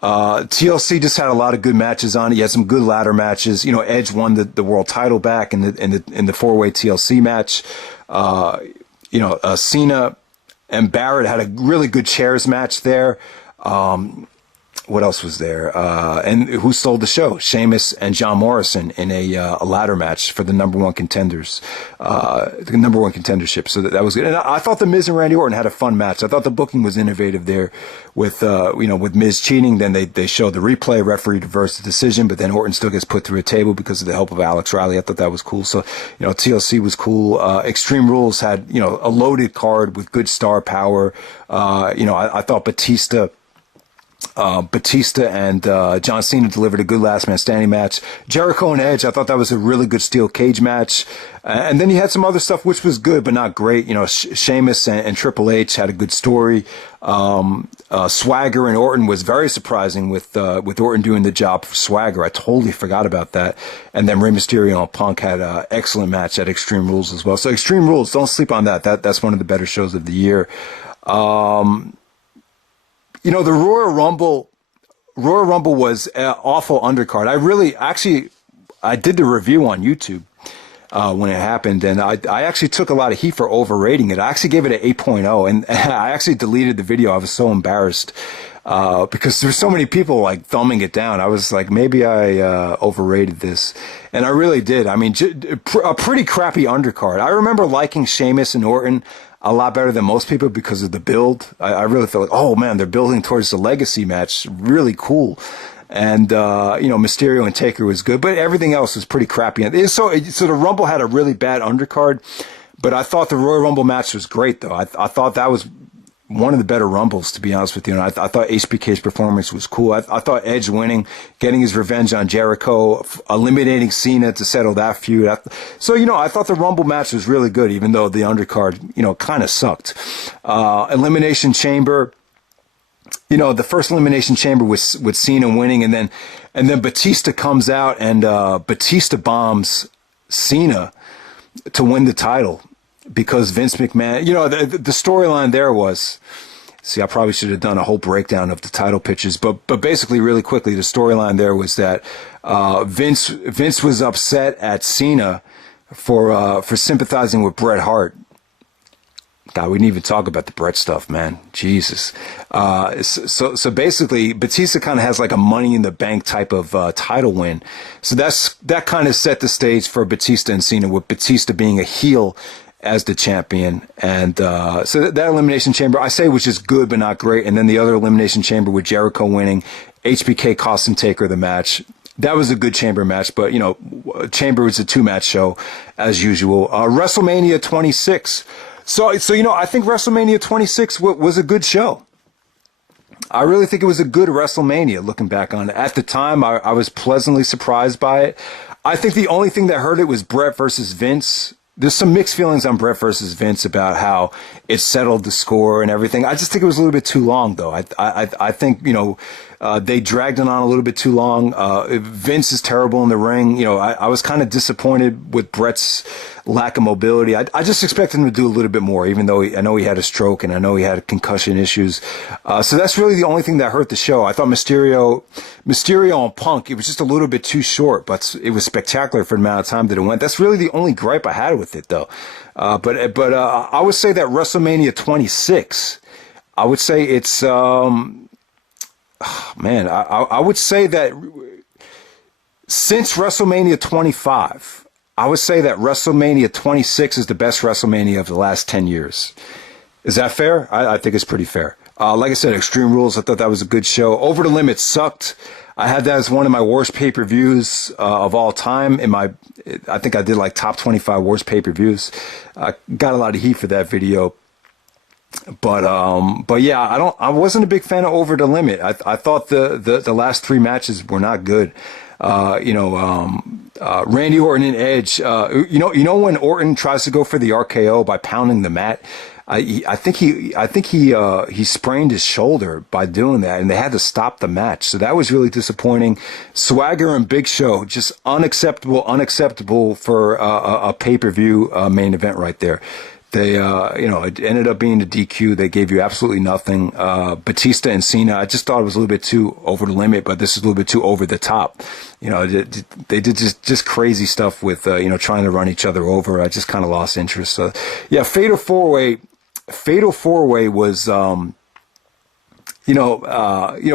TLC just had a lot of good matches on it. You had some good ladder matches. Edge won the world title back in the four-way TLC match. Cena and Barrett had a really good chairs match there. What else was there? And who stole the show? Sheamus and John Morrison in a ladder match for the number one contenders, the number one contendership. So that was good. And I thought the Miz and Randy Orton had a fun match. I thought the booking was innovative there with Miz cheating. Then they showed the replay, referee reversed the decision, but then Orton still gets put through a table because of the help of Alex Riley. I thought that was cool. So, TLC was cool. Extreme Rules had, a loaded card with good star power. I thought Batista and John Cena delivered a good last man standing match. Jericho and Edge, I thought that was a really good steel cage match. And then you had some other stuff which was good but not great. Sheamus and Triple H had a good story. Swagger and Orton was very surprising with Orton doing the job for Swagger. I totally forgot about that. And then Rey Mysterio and Punk had an excellent match at Extreme Rules as well. So Extreme Rules, don't sleep on that. That's one of the better shows of the year. The Royal Rumble was an awful undercard. I did the review on YouTube, when it happened. And I actually took a lot of heat for overrating it. I actually gave it an 8.0, and I actually deleted the video. I was so embarrassed. Because there's so many people like thumbing it down. I was like, maybe I overrated this, and I really did. I mean, a pretty crappy undercard. I remember liking Sheamus and Orton a lot better than most people because of the build. I really felt like, oh man, they're building towards the legacy match. Really cool. And, Mysterio and Taker was good, but everything else was pretty crappy. And so the Rumble had a really bad undercard, but I thought the Royal Rumble match was great though. I thought that was one of the better Rumbles, to be honest with you. And I thought HBK's performance was cool. I thought Edge winning, getting his revenge on Jericho, eliminating Cena to settle that feud. I thought the Rumble match was really good, even though the undercard, kind of sucked. Elimination Chamber, the first Elimination Chamber was with Cena winning, and then Batista comes out and Batista bombs Cena to win the title. Because Vince McMahon, the storyline there was, I probably should have done a whole breakdown of the title pitches, but basically really quickly, the storyline there was that Vince was upset at Cena for sympathizing with Bret Hart. God, we didn't even talk about the Bret stuff, man. Jesus. So basically, Batista kind of has like a Money in the Bank type of title win. So that kind of set the stage for Batista and Cena, with Batista being a heel as the champion. And so that Elimination Chamber, I say, was just good but not great. And then the other Elimination Chamber with Jericho winning, HBK cost and Taker the match. That was a good Chamber match, but Chamber was a 2-match show as usual. WrestleMania 26. So I think WrestleMania 26 was a good show. I really think it was a good WrestleMania, looking back on it. At the time, I was pleasantly surprised by it. I think the only thing that hurt it was Bret versus Vince. There's some mixed feelings on Bret versus Vince about how it settled the score and everything. I just think it was a little bit too long, though. I think, they dragged it on a little bit too long. Vince is terrible in the ring. I was kind of disappointed with Bret's lack of mobility. I just expected him to do a little bit more, even though I know he had a stroke and I know he had concussion issues. So that's really the only thing that hurt the show. I thought Mysterio and Punk, it was just a little bit too short, but it was spectacular for the amount of time that it went. That's really the only gripe I had with it, though. But I would say that WrestleMania 26, I would say it's, I would say that since WrestleMania 25, I would say that WrestleMania 26 is the best WrestleMania of the last 10 years. Is that fair? I think it's pretty fair. Like I said, Extreme Rules, I thought that was a good show. Over the Limit sucked. I had that as one of my worst pay-per-views of all time. I think I did like top 25 worst pay-per-views. Got a lot of heat for that video. But yeah, I wasn't a big fan of Over the Limit. I thought the last 3 matches were not good. Randy Orton and Edge, when Orton tries to go for the RKO by pounding the mat, I think he sprained his shoulder by doing that, and they had to stop the match. So that was really disappointing. Swagger and Big Show, just unacceptable for a pay-per-view main event right there. They, it ended up being a DQ. They gave you absolutely nothing. Batista and Cena, I just thought it was a little bit too over the limit, but this is a little bit too over the top. They did just crazy stuff with, trying to run each other over. I just kind of lost interest. So, yeah, Fatal 4-Way was,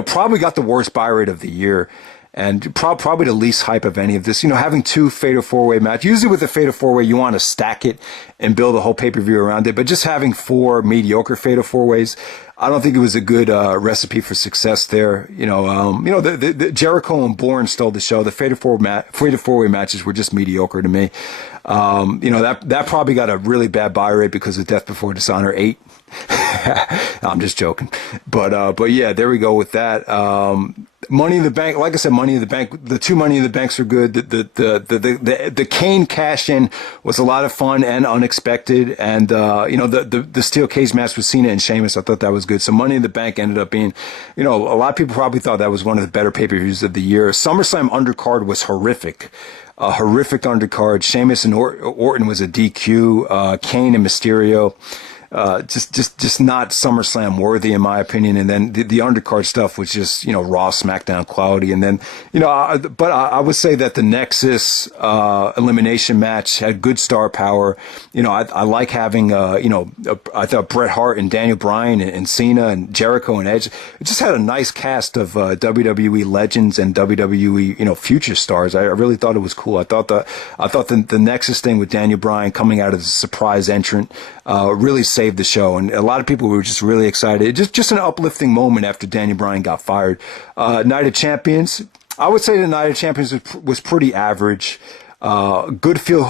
probably got the worst buy rate of the year. And probably the least hype of any of this. Having 2 Fatal 4-Way matches. Usually with a Fatal 4-Way, you want to stack it and build a whole pay-per-view around it. But just having 4 mediocre Fatal 4-Ways, I don't think it was a good recipe for success there. The Jericho and Bourne stole the show. The Fatal 4-Way matches were just mediocre to me. That probably got a really bad buy rate because of Death Before Dishonor 8. I'm just joking. But yeah, there we go with that. Money in the Bank, like I said, Money in the Bank, the 2 Money in the Banks are good. The Kane cash in was a lot of fun and unexpected. And, the steel cage match with Cena and Sheamus, I thought that was good. So Money in the Bank ended up being, a lot of people probably thought that was one of the better pay-per-views of the year. SummerSlam undercard was horrific. A horrific undercard. Sheamus and Orton was a DQ. Kane and Mysterio. just not SummerSlam worthy in my opinion. And then the undercard stuff was just, Raw SmackDown quality. And then, but I would say that the Nexus elimination match had good star power. I like having, I thought Bret Hart and Daniel Bryan and Cena and Jericho and Edge. It just had a nice cast of WWE legends and WWE, future stars. I really thought it was cool. I thought the Nexus thing with Daniel Bryan coming out as a surprise entrant really saved the show, and a lot of people were just really excited. Just an uplifting moment after Daniel Bryan got fired. Night of Champions, I would say the Night of Champions was pretty average. Good feel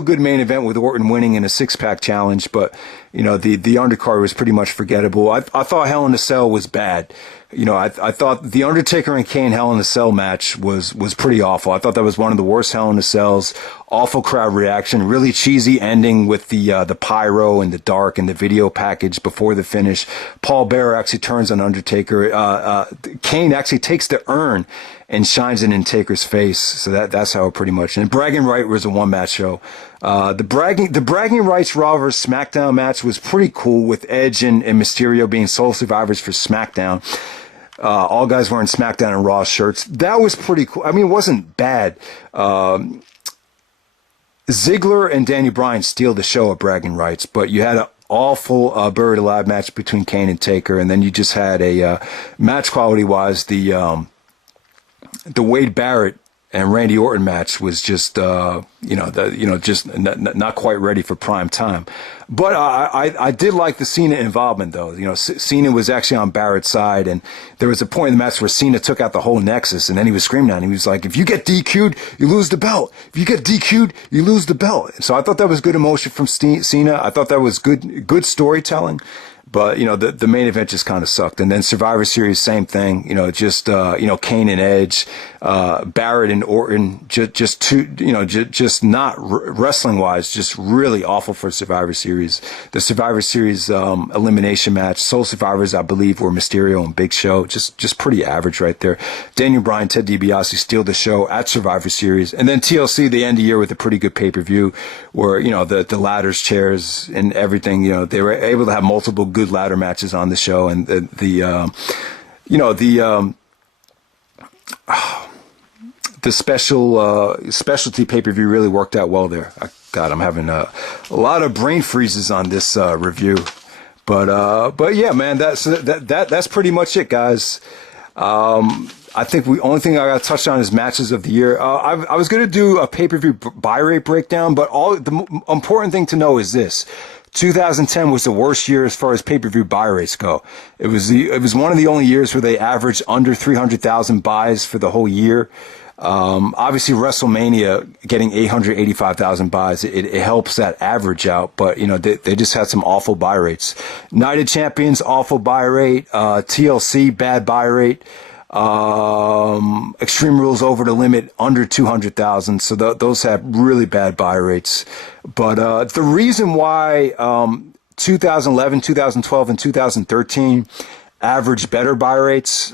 good main event with Orton winning in a 6-pack challenge, but the undercard was pretty much forgettable. I thought Hell in a Cell was bad. I thought the Undertaker and Kane Hell in a Cell match was pretty awful. I thought that was one of the worst Hell in a Cells. Awful crowd reaction, really cheesy ending with the pyro and the dark and the video package before the finish. Paul Bearer actually turns on Undertaker. Kane actually takes the urn and shines it in Taker's face. So that's how it pretty much. And Bragging Right was a one-match show. The Bragging Rights Raw vs. SmackDown match was pretty cool with Edge and Mysterio being sole survivors for SmackDown. All guys wearing SmackDown and Raw shirts. That was pretty cool. I mean, it wasn't bad. Ziggler and Daniel Bryan steal the show at Bragging Rights, but you had an awful Buried Alive match between Kane and Taker, and then you just had a match quality-wise, the Wade Barrett and Randy Orton match was just, just not quite ready for prime time. But I did like the Cena involvement, though. Cena was actually on Barrett's side, and there was a point in the match where Cena took out the whole Nexus, and then he was screaming at him. He was like, if you get DQ'd, you lose the belt. If you get DQ'd, you lose the belt. So I thought that was good emotion from Cena. I thought that was good storytelling. But, the main event just kind of sucked. And then Survivor Series, same thing. Kane and Edge, Barrett and Orton, just not wrestling wise, just really awful for Survivor Series. The Survivor Series elimination match, sole survivors, I believe, were Mysterio and Big Show. Just pretty average right there. Daniel Bryan, Ted DiBiase steal the show at Survivor Series. And then TLC, the end of the year with a pretty good pay-per-view where, the ladders, chairs, and everything, they were able to have multiple good ladder matches on the show, and the specialty pay-per-view really worked out well there. God, I'm having a lot of brain freezes on this review, but yeah, man, that's pretty much it, guys. I think the only thing I got to touch on is matches of the year. I was going to do a pay-per-view buy rate breakdown, but the important thing to know is this. 2010 was the worst year as far as pay-per-view buy rates go. It was one of the only years where they averaged under 300,000 buys for the whole year. Obviously Wrestlemania getting 885,000 buys, it helps that average out, but they just had some awful buy rates. Night of Champions, awful buy rate. TLC, bad buy rate. Extreme Rules Over the Limit under 200,000. So those have really bad buy rates. But the reason why 2011, 2012, and 2013 average better buy rates,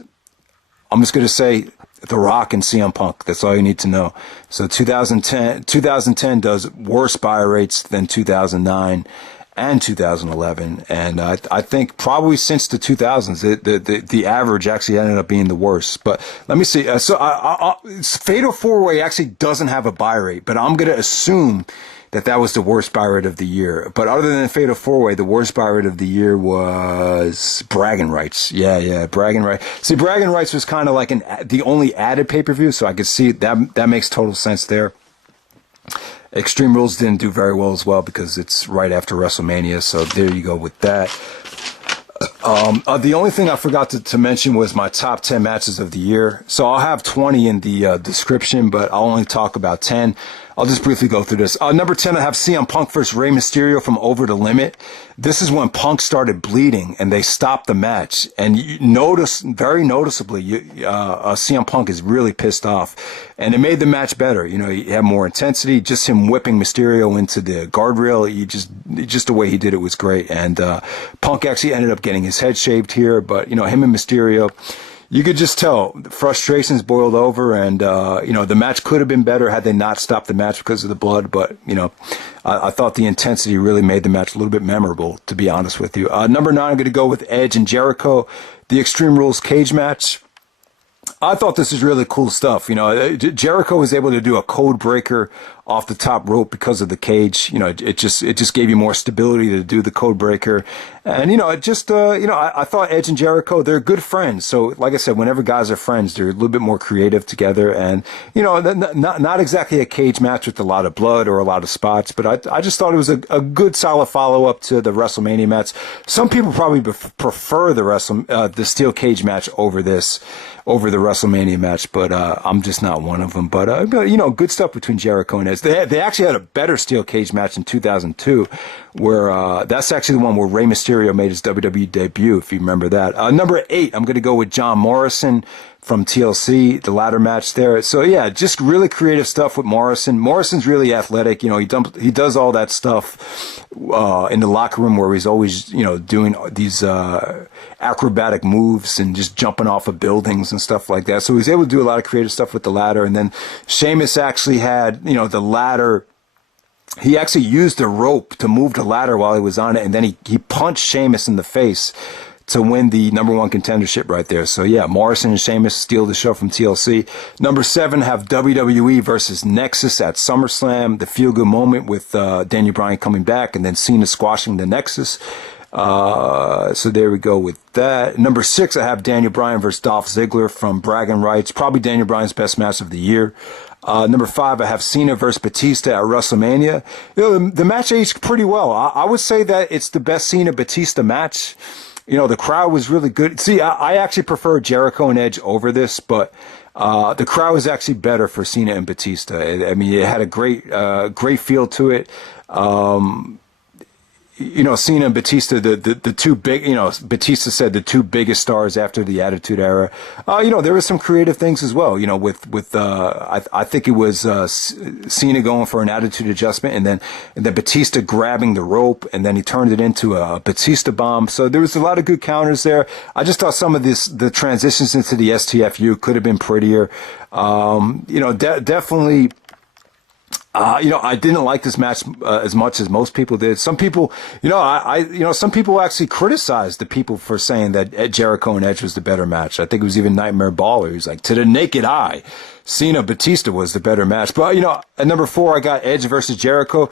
I'm just going to say The Rock and CM Punk. That's all you need to know. So 2010 does worse buy rates than 2009. And 2011, and I think probably since the 2000s, the average actually ended up being the worst. But let me see. Fatal 4-Way actually doesn't have a buy rate, but I'm gonna assume that was the worst buy rate of the year. But other than Fatal 4-Way, the worst buy rate of the year was Bragging Rights. Yeah, Bragging Rights. See, Bragging Rights was kind of like the only added pay-per-view, so I could see that makes total sense there. Extreme Rules didn't do very well as well because it's right after WrestleMania, so there you go with that. The only thing I forgot to mention was my top 10 matches of the year. So I'll have 20 in the description, but I'll only talk about 10. I'll just briefly go through this. Number 10, I have CM Punk versus Rey Mysterio from Over the Limit. This is when Punk started bleeding and they stopped the match. And you notice, very noticeably, CM Punk is really pissed off. And it made the match better. He had more intensity. Just him whipping Mysterio into the guardrail. Just the way he did it was great. And Punk actually ended up getting his head shaved here. But, him and Mysterio, you could just tell the frustrations boiled over, and the match could have been better had they not stopped the match because of the blood. But I thought the intensity really made the match a little bit memorable, to be honest with you. Number 9, I'm going to go with Edge and Jericho, the Extreme Rules cage match. I thought this is really cool stuff. Jericho was able to do a code breaker off the top rope because of the cage. It just gave you more stability to do the code breaker. And, I thought Edge and Jericho, they're good friends. So, like I said, whenever guys are friends, they're a little bit more creative together. And, not exactly a cage match with a lot of blood or a lot of spots, but I just thought it was a good, solid follow-up to the WrestleMania match. Some people probably prefer the steel cage match over the WrestleMania match, but I'm just not one of them. But good stuff between Jericho and Edge. They actually had a better steel cage match in 2002, where that's actually the one where Rey Mysterio made his WWE debut, if you remember that. Number 8, I'm going to go with John Morrison from TLC, the ladder match there. So yeah, just really creative stuff with Morrison. Morrison's really athletic. He does all that stuff in the locker room where he's always, doing these acrobatic moves and just jumping off of buildings and stuff like that. So he's able to do a lot of creative stuff with the ladder. And then Sheamus actually had, the ladder. He actually used the rope to move the ladder while he was on it, and then he punched Sheamus in the face to win the number 1 contendership right there. So yeah, Morrison and Sheamus steal the show from TLC. Number 7, have WWE versus Nexus at SummerSlam, the feel-good moment with Daniel Bryan coming back and then Cena squashing the Nexus. So there we go with that. Number 6, I have Daniel Bryan versus Dolph Ziggler from Bragging Rights, probably Daniel Bryan's best match of the year. Number 5, I have Cena versus Batista at WrestleMania. The match aged pretty well. I would say that it's the best Cena-Batista match. The crowd was really good. See, I actually prefer Jericho and Edge over this, but the crowd was actually better for Cena and Batista. It had a great feel to it. Cena and Batista, the two big, Batista said the two biggest stars after the Attitude Era. There were some creative things as well, I think it was Cena going for an attitude adjustment and then Batista grabbing the rope and then he turned it into a Batista bomb. So there was a lot of good counters there. I just thought some of the transitions into the STFU could have been prettier. Definitely. I didn't like this match as much as most people did. Some people, some people actually criticized the people for saying that Jericho and Edge was the better match. I think it was even Nightmare Baller. He's like, to the naked eye, Cena Batista was the better match. But, at number 4, I got Edge versus Jericho.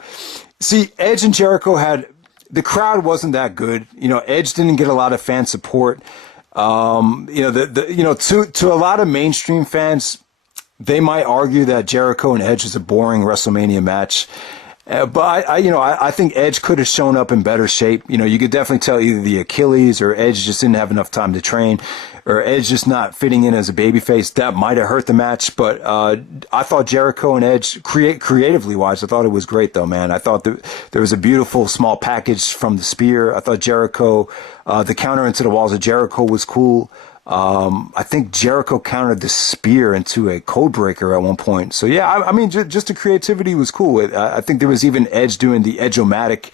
See, Edge and Jericho the crowd wasn't that good. Edge didn't get a lot of fan support. To a lot of mainstream fans, they might argue that Jericho and Edge is a boring WrestleMania match. But I think Edge could have shown up in better shape. You could definitely tell either the Achilles or Edge just didn't have enough time to train, or Edge just not fitting in as a babyface. That might have hurt the match. But I thought Jericho and Edge, creatively wise, I thought it was great though, man. I thought there was a beautiful small package from the spear. I thought Jericho, the counter into the walls of Jericho was cool. I think Jericho countered the spear into a code breaker at one point. So yeah, just the creativity was cool. I think there was even Edge doing the Edge-O-Matic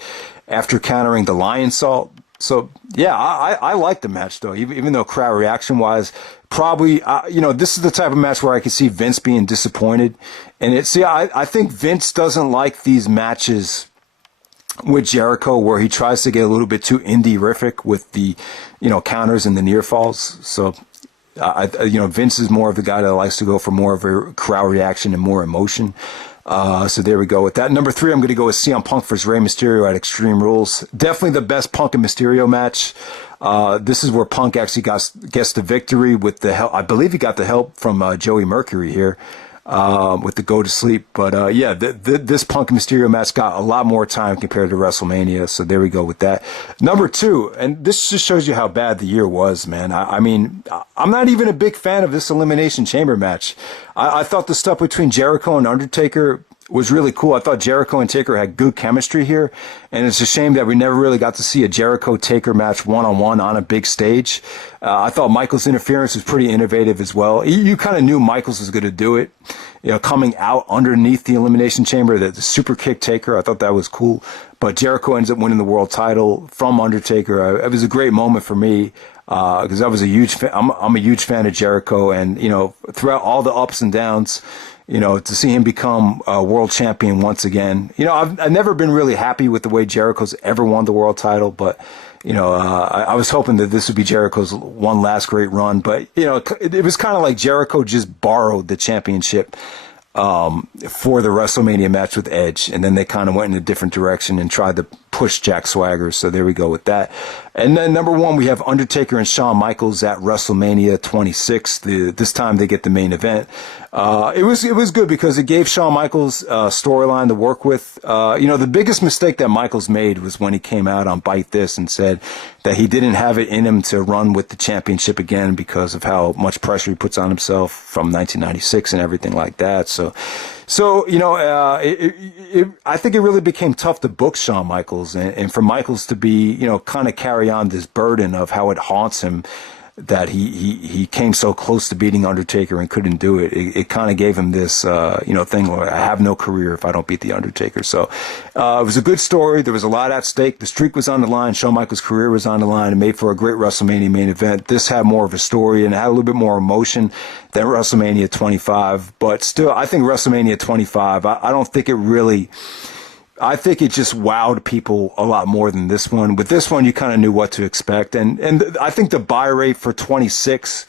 after countering the Lion Salt. So yeah, I like the match though, even though crowd reaction wise, probably, this is the type of match where I can see Vince being disappointed. And I think Vince doesn't like these matches with Jericho where he tries to get a little bit too indie-rific with the, counters and the near falls. So, Vince is more of the guy that likes to go for more of a crowd reaction and more emotion. So there we go with that. Number 3, I'm going to go with CM Punk versus Rey Mysterio at Extreme Rules. Definitely the best Punk and Mysterio match. This is where Punk actually gets the victory with the help. I believe he got the help from Joey Mercury here. With the go to sleep. But this Punk Mysterio match got a lot more time compared to WrestleMania. So there we go with that. Number 2, and this just shows you how bad the year was, man. I'm not even a big fan of this Elimination Chamber match. I thought the stuff between Jericho and Undertaker was really cool. I thought Jericho and Taker had good chemistry here, and it's a shame that we never really got to see a Jericho-Taker match one-on-one on a big stage. I thought Michaels' interference was pretty innovative as well. You kind of knew Michaels was going to do it. coming out underneath the Elimination Chamber, the super kick taker. I thought that was cool. But Jericho ends up winning the world title from Undertaker. It was a great moment for me because I was a huge fan. I'm a huge fan of Jericho, and throughout all the ups and downs, to see him become a world champion once again. I've never been really happy with the way Jericho's ever won the world title, but I was hoping that this would be Jericho's one last great run. But it was kind of like Jericho just borrowed the championship for the WrestleMania match with Edge, and then they kind of went in a different direction and tried to push Jack Swagger. So there we go with that. And then number one, we have Undertaker and Shawn Michaels at WrestleMania 26. This time they get the main event. It was good because it gave Shawn Michaels storyline to work with. The biggest mistake that Michaels made was when he came out on Bite This and said that he didn't have it in him to run with the championship again because of how much pressure he puts on himself from 1996 and everything like that. So I think it really became tough to book Shawn Michaels and for Michaels to be, kind of carry on this burden of how it haunts him that he came so close to beating Undertaker and couldn't do it. It kind of gave him this, thing where I have no career if I don't beat the Undertaker. So it was a good story. There was a lot at stake. The streak was on the line. Shawn Michaels' career was on the line. It made for a great WrestleMania main event. This had more of a story and it had a little bit more emotion than WrestleMania 25. But still, I think WrestleMania 25, I don't think it really... I think it just wowed people a lot more than this one. With this one, you kind of knew what to expect. And I think the buy rate for 26,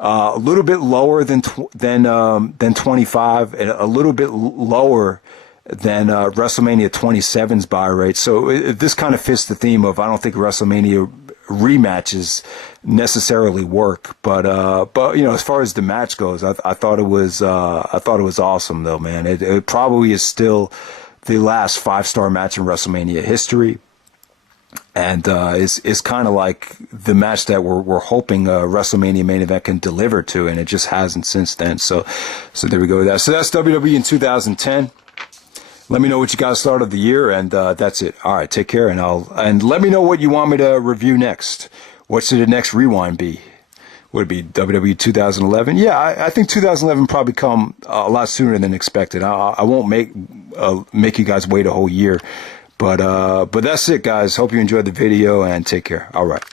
a little bit lower than 25, and a little bit lower than WrestleMania 27's buy rate. So this kind of fits the theme of I don't think WrestleMania rematches necessarily work, but as far as the match goes, I thought it was awesome though, man. It probably is still the last 5-star match in WrestleMania history, and is kind of like the match that we're hoping a WrestleMania main event can deliver to, and it just hasn't since then. So there we go with that. So that's WWE in 2010. Let me know what you guys thought of the year, and that's it. All right, take care, and let me know what you want me to review next. What should the next rewind be? Would it be WWE 2011? Yeah, I think 2011 probably come a lot sooner than expected. I won't make you guys wait a whole year, but that's it, guys. Hope you enjoyed the video and take care. All right.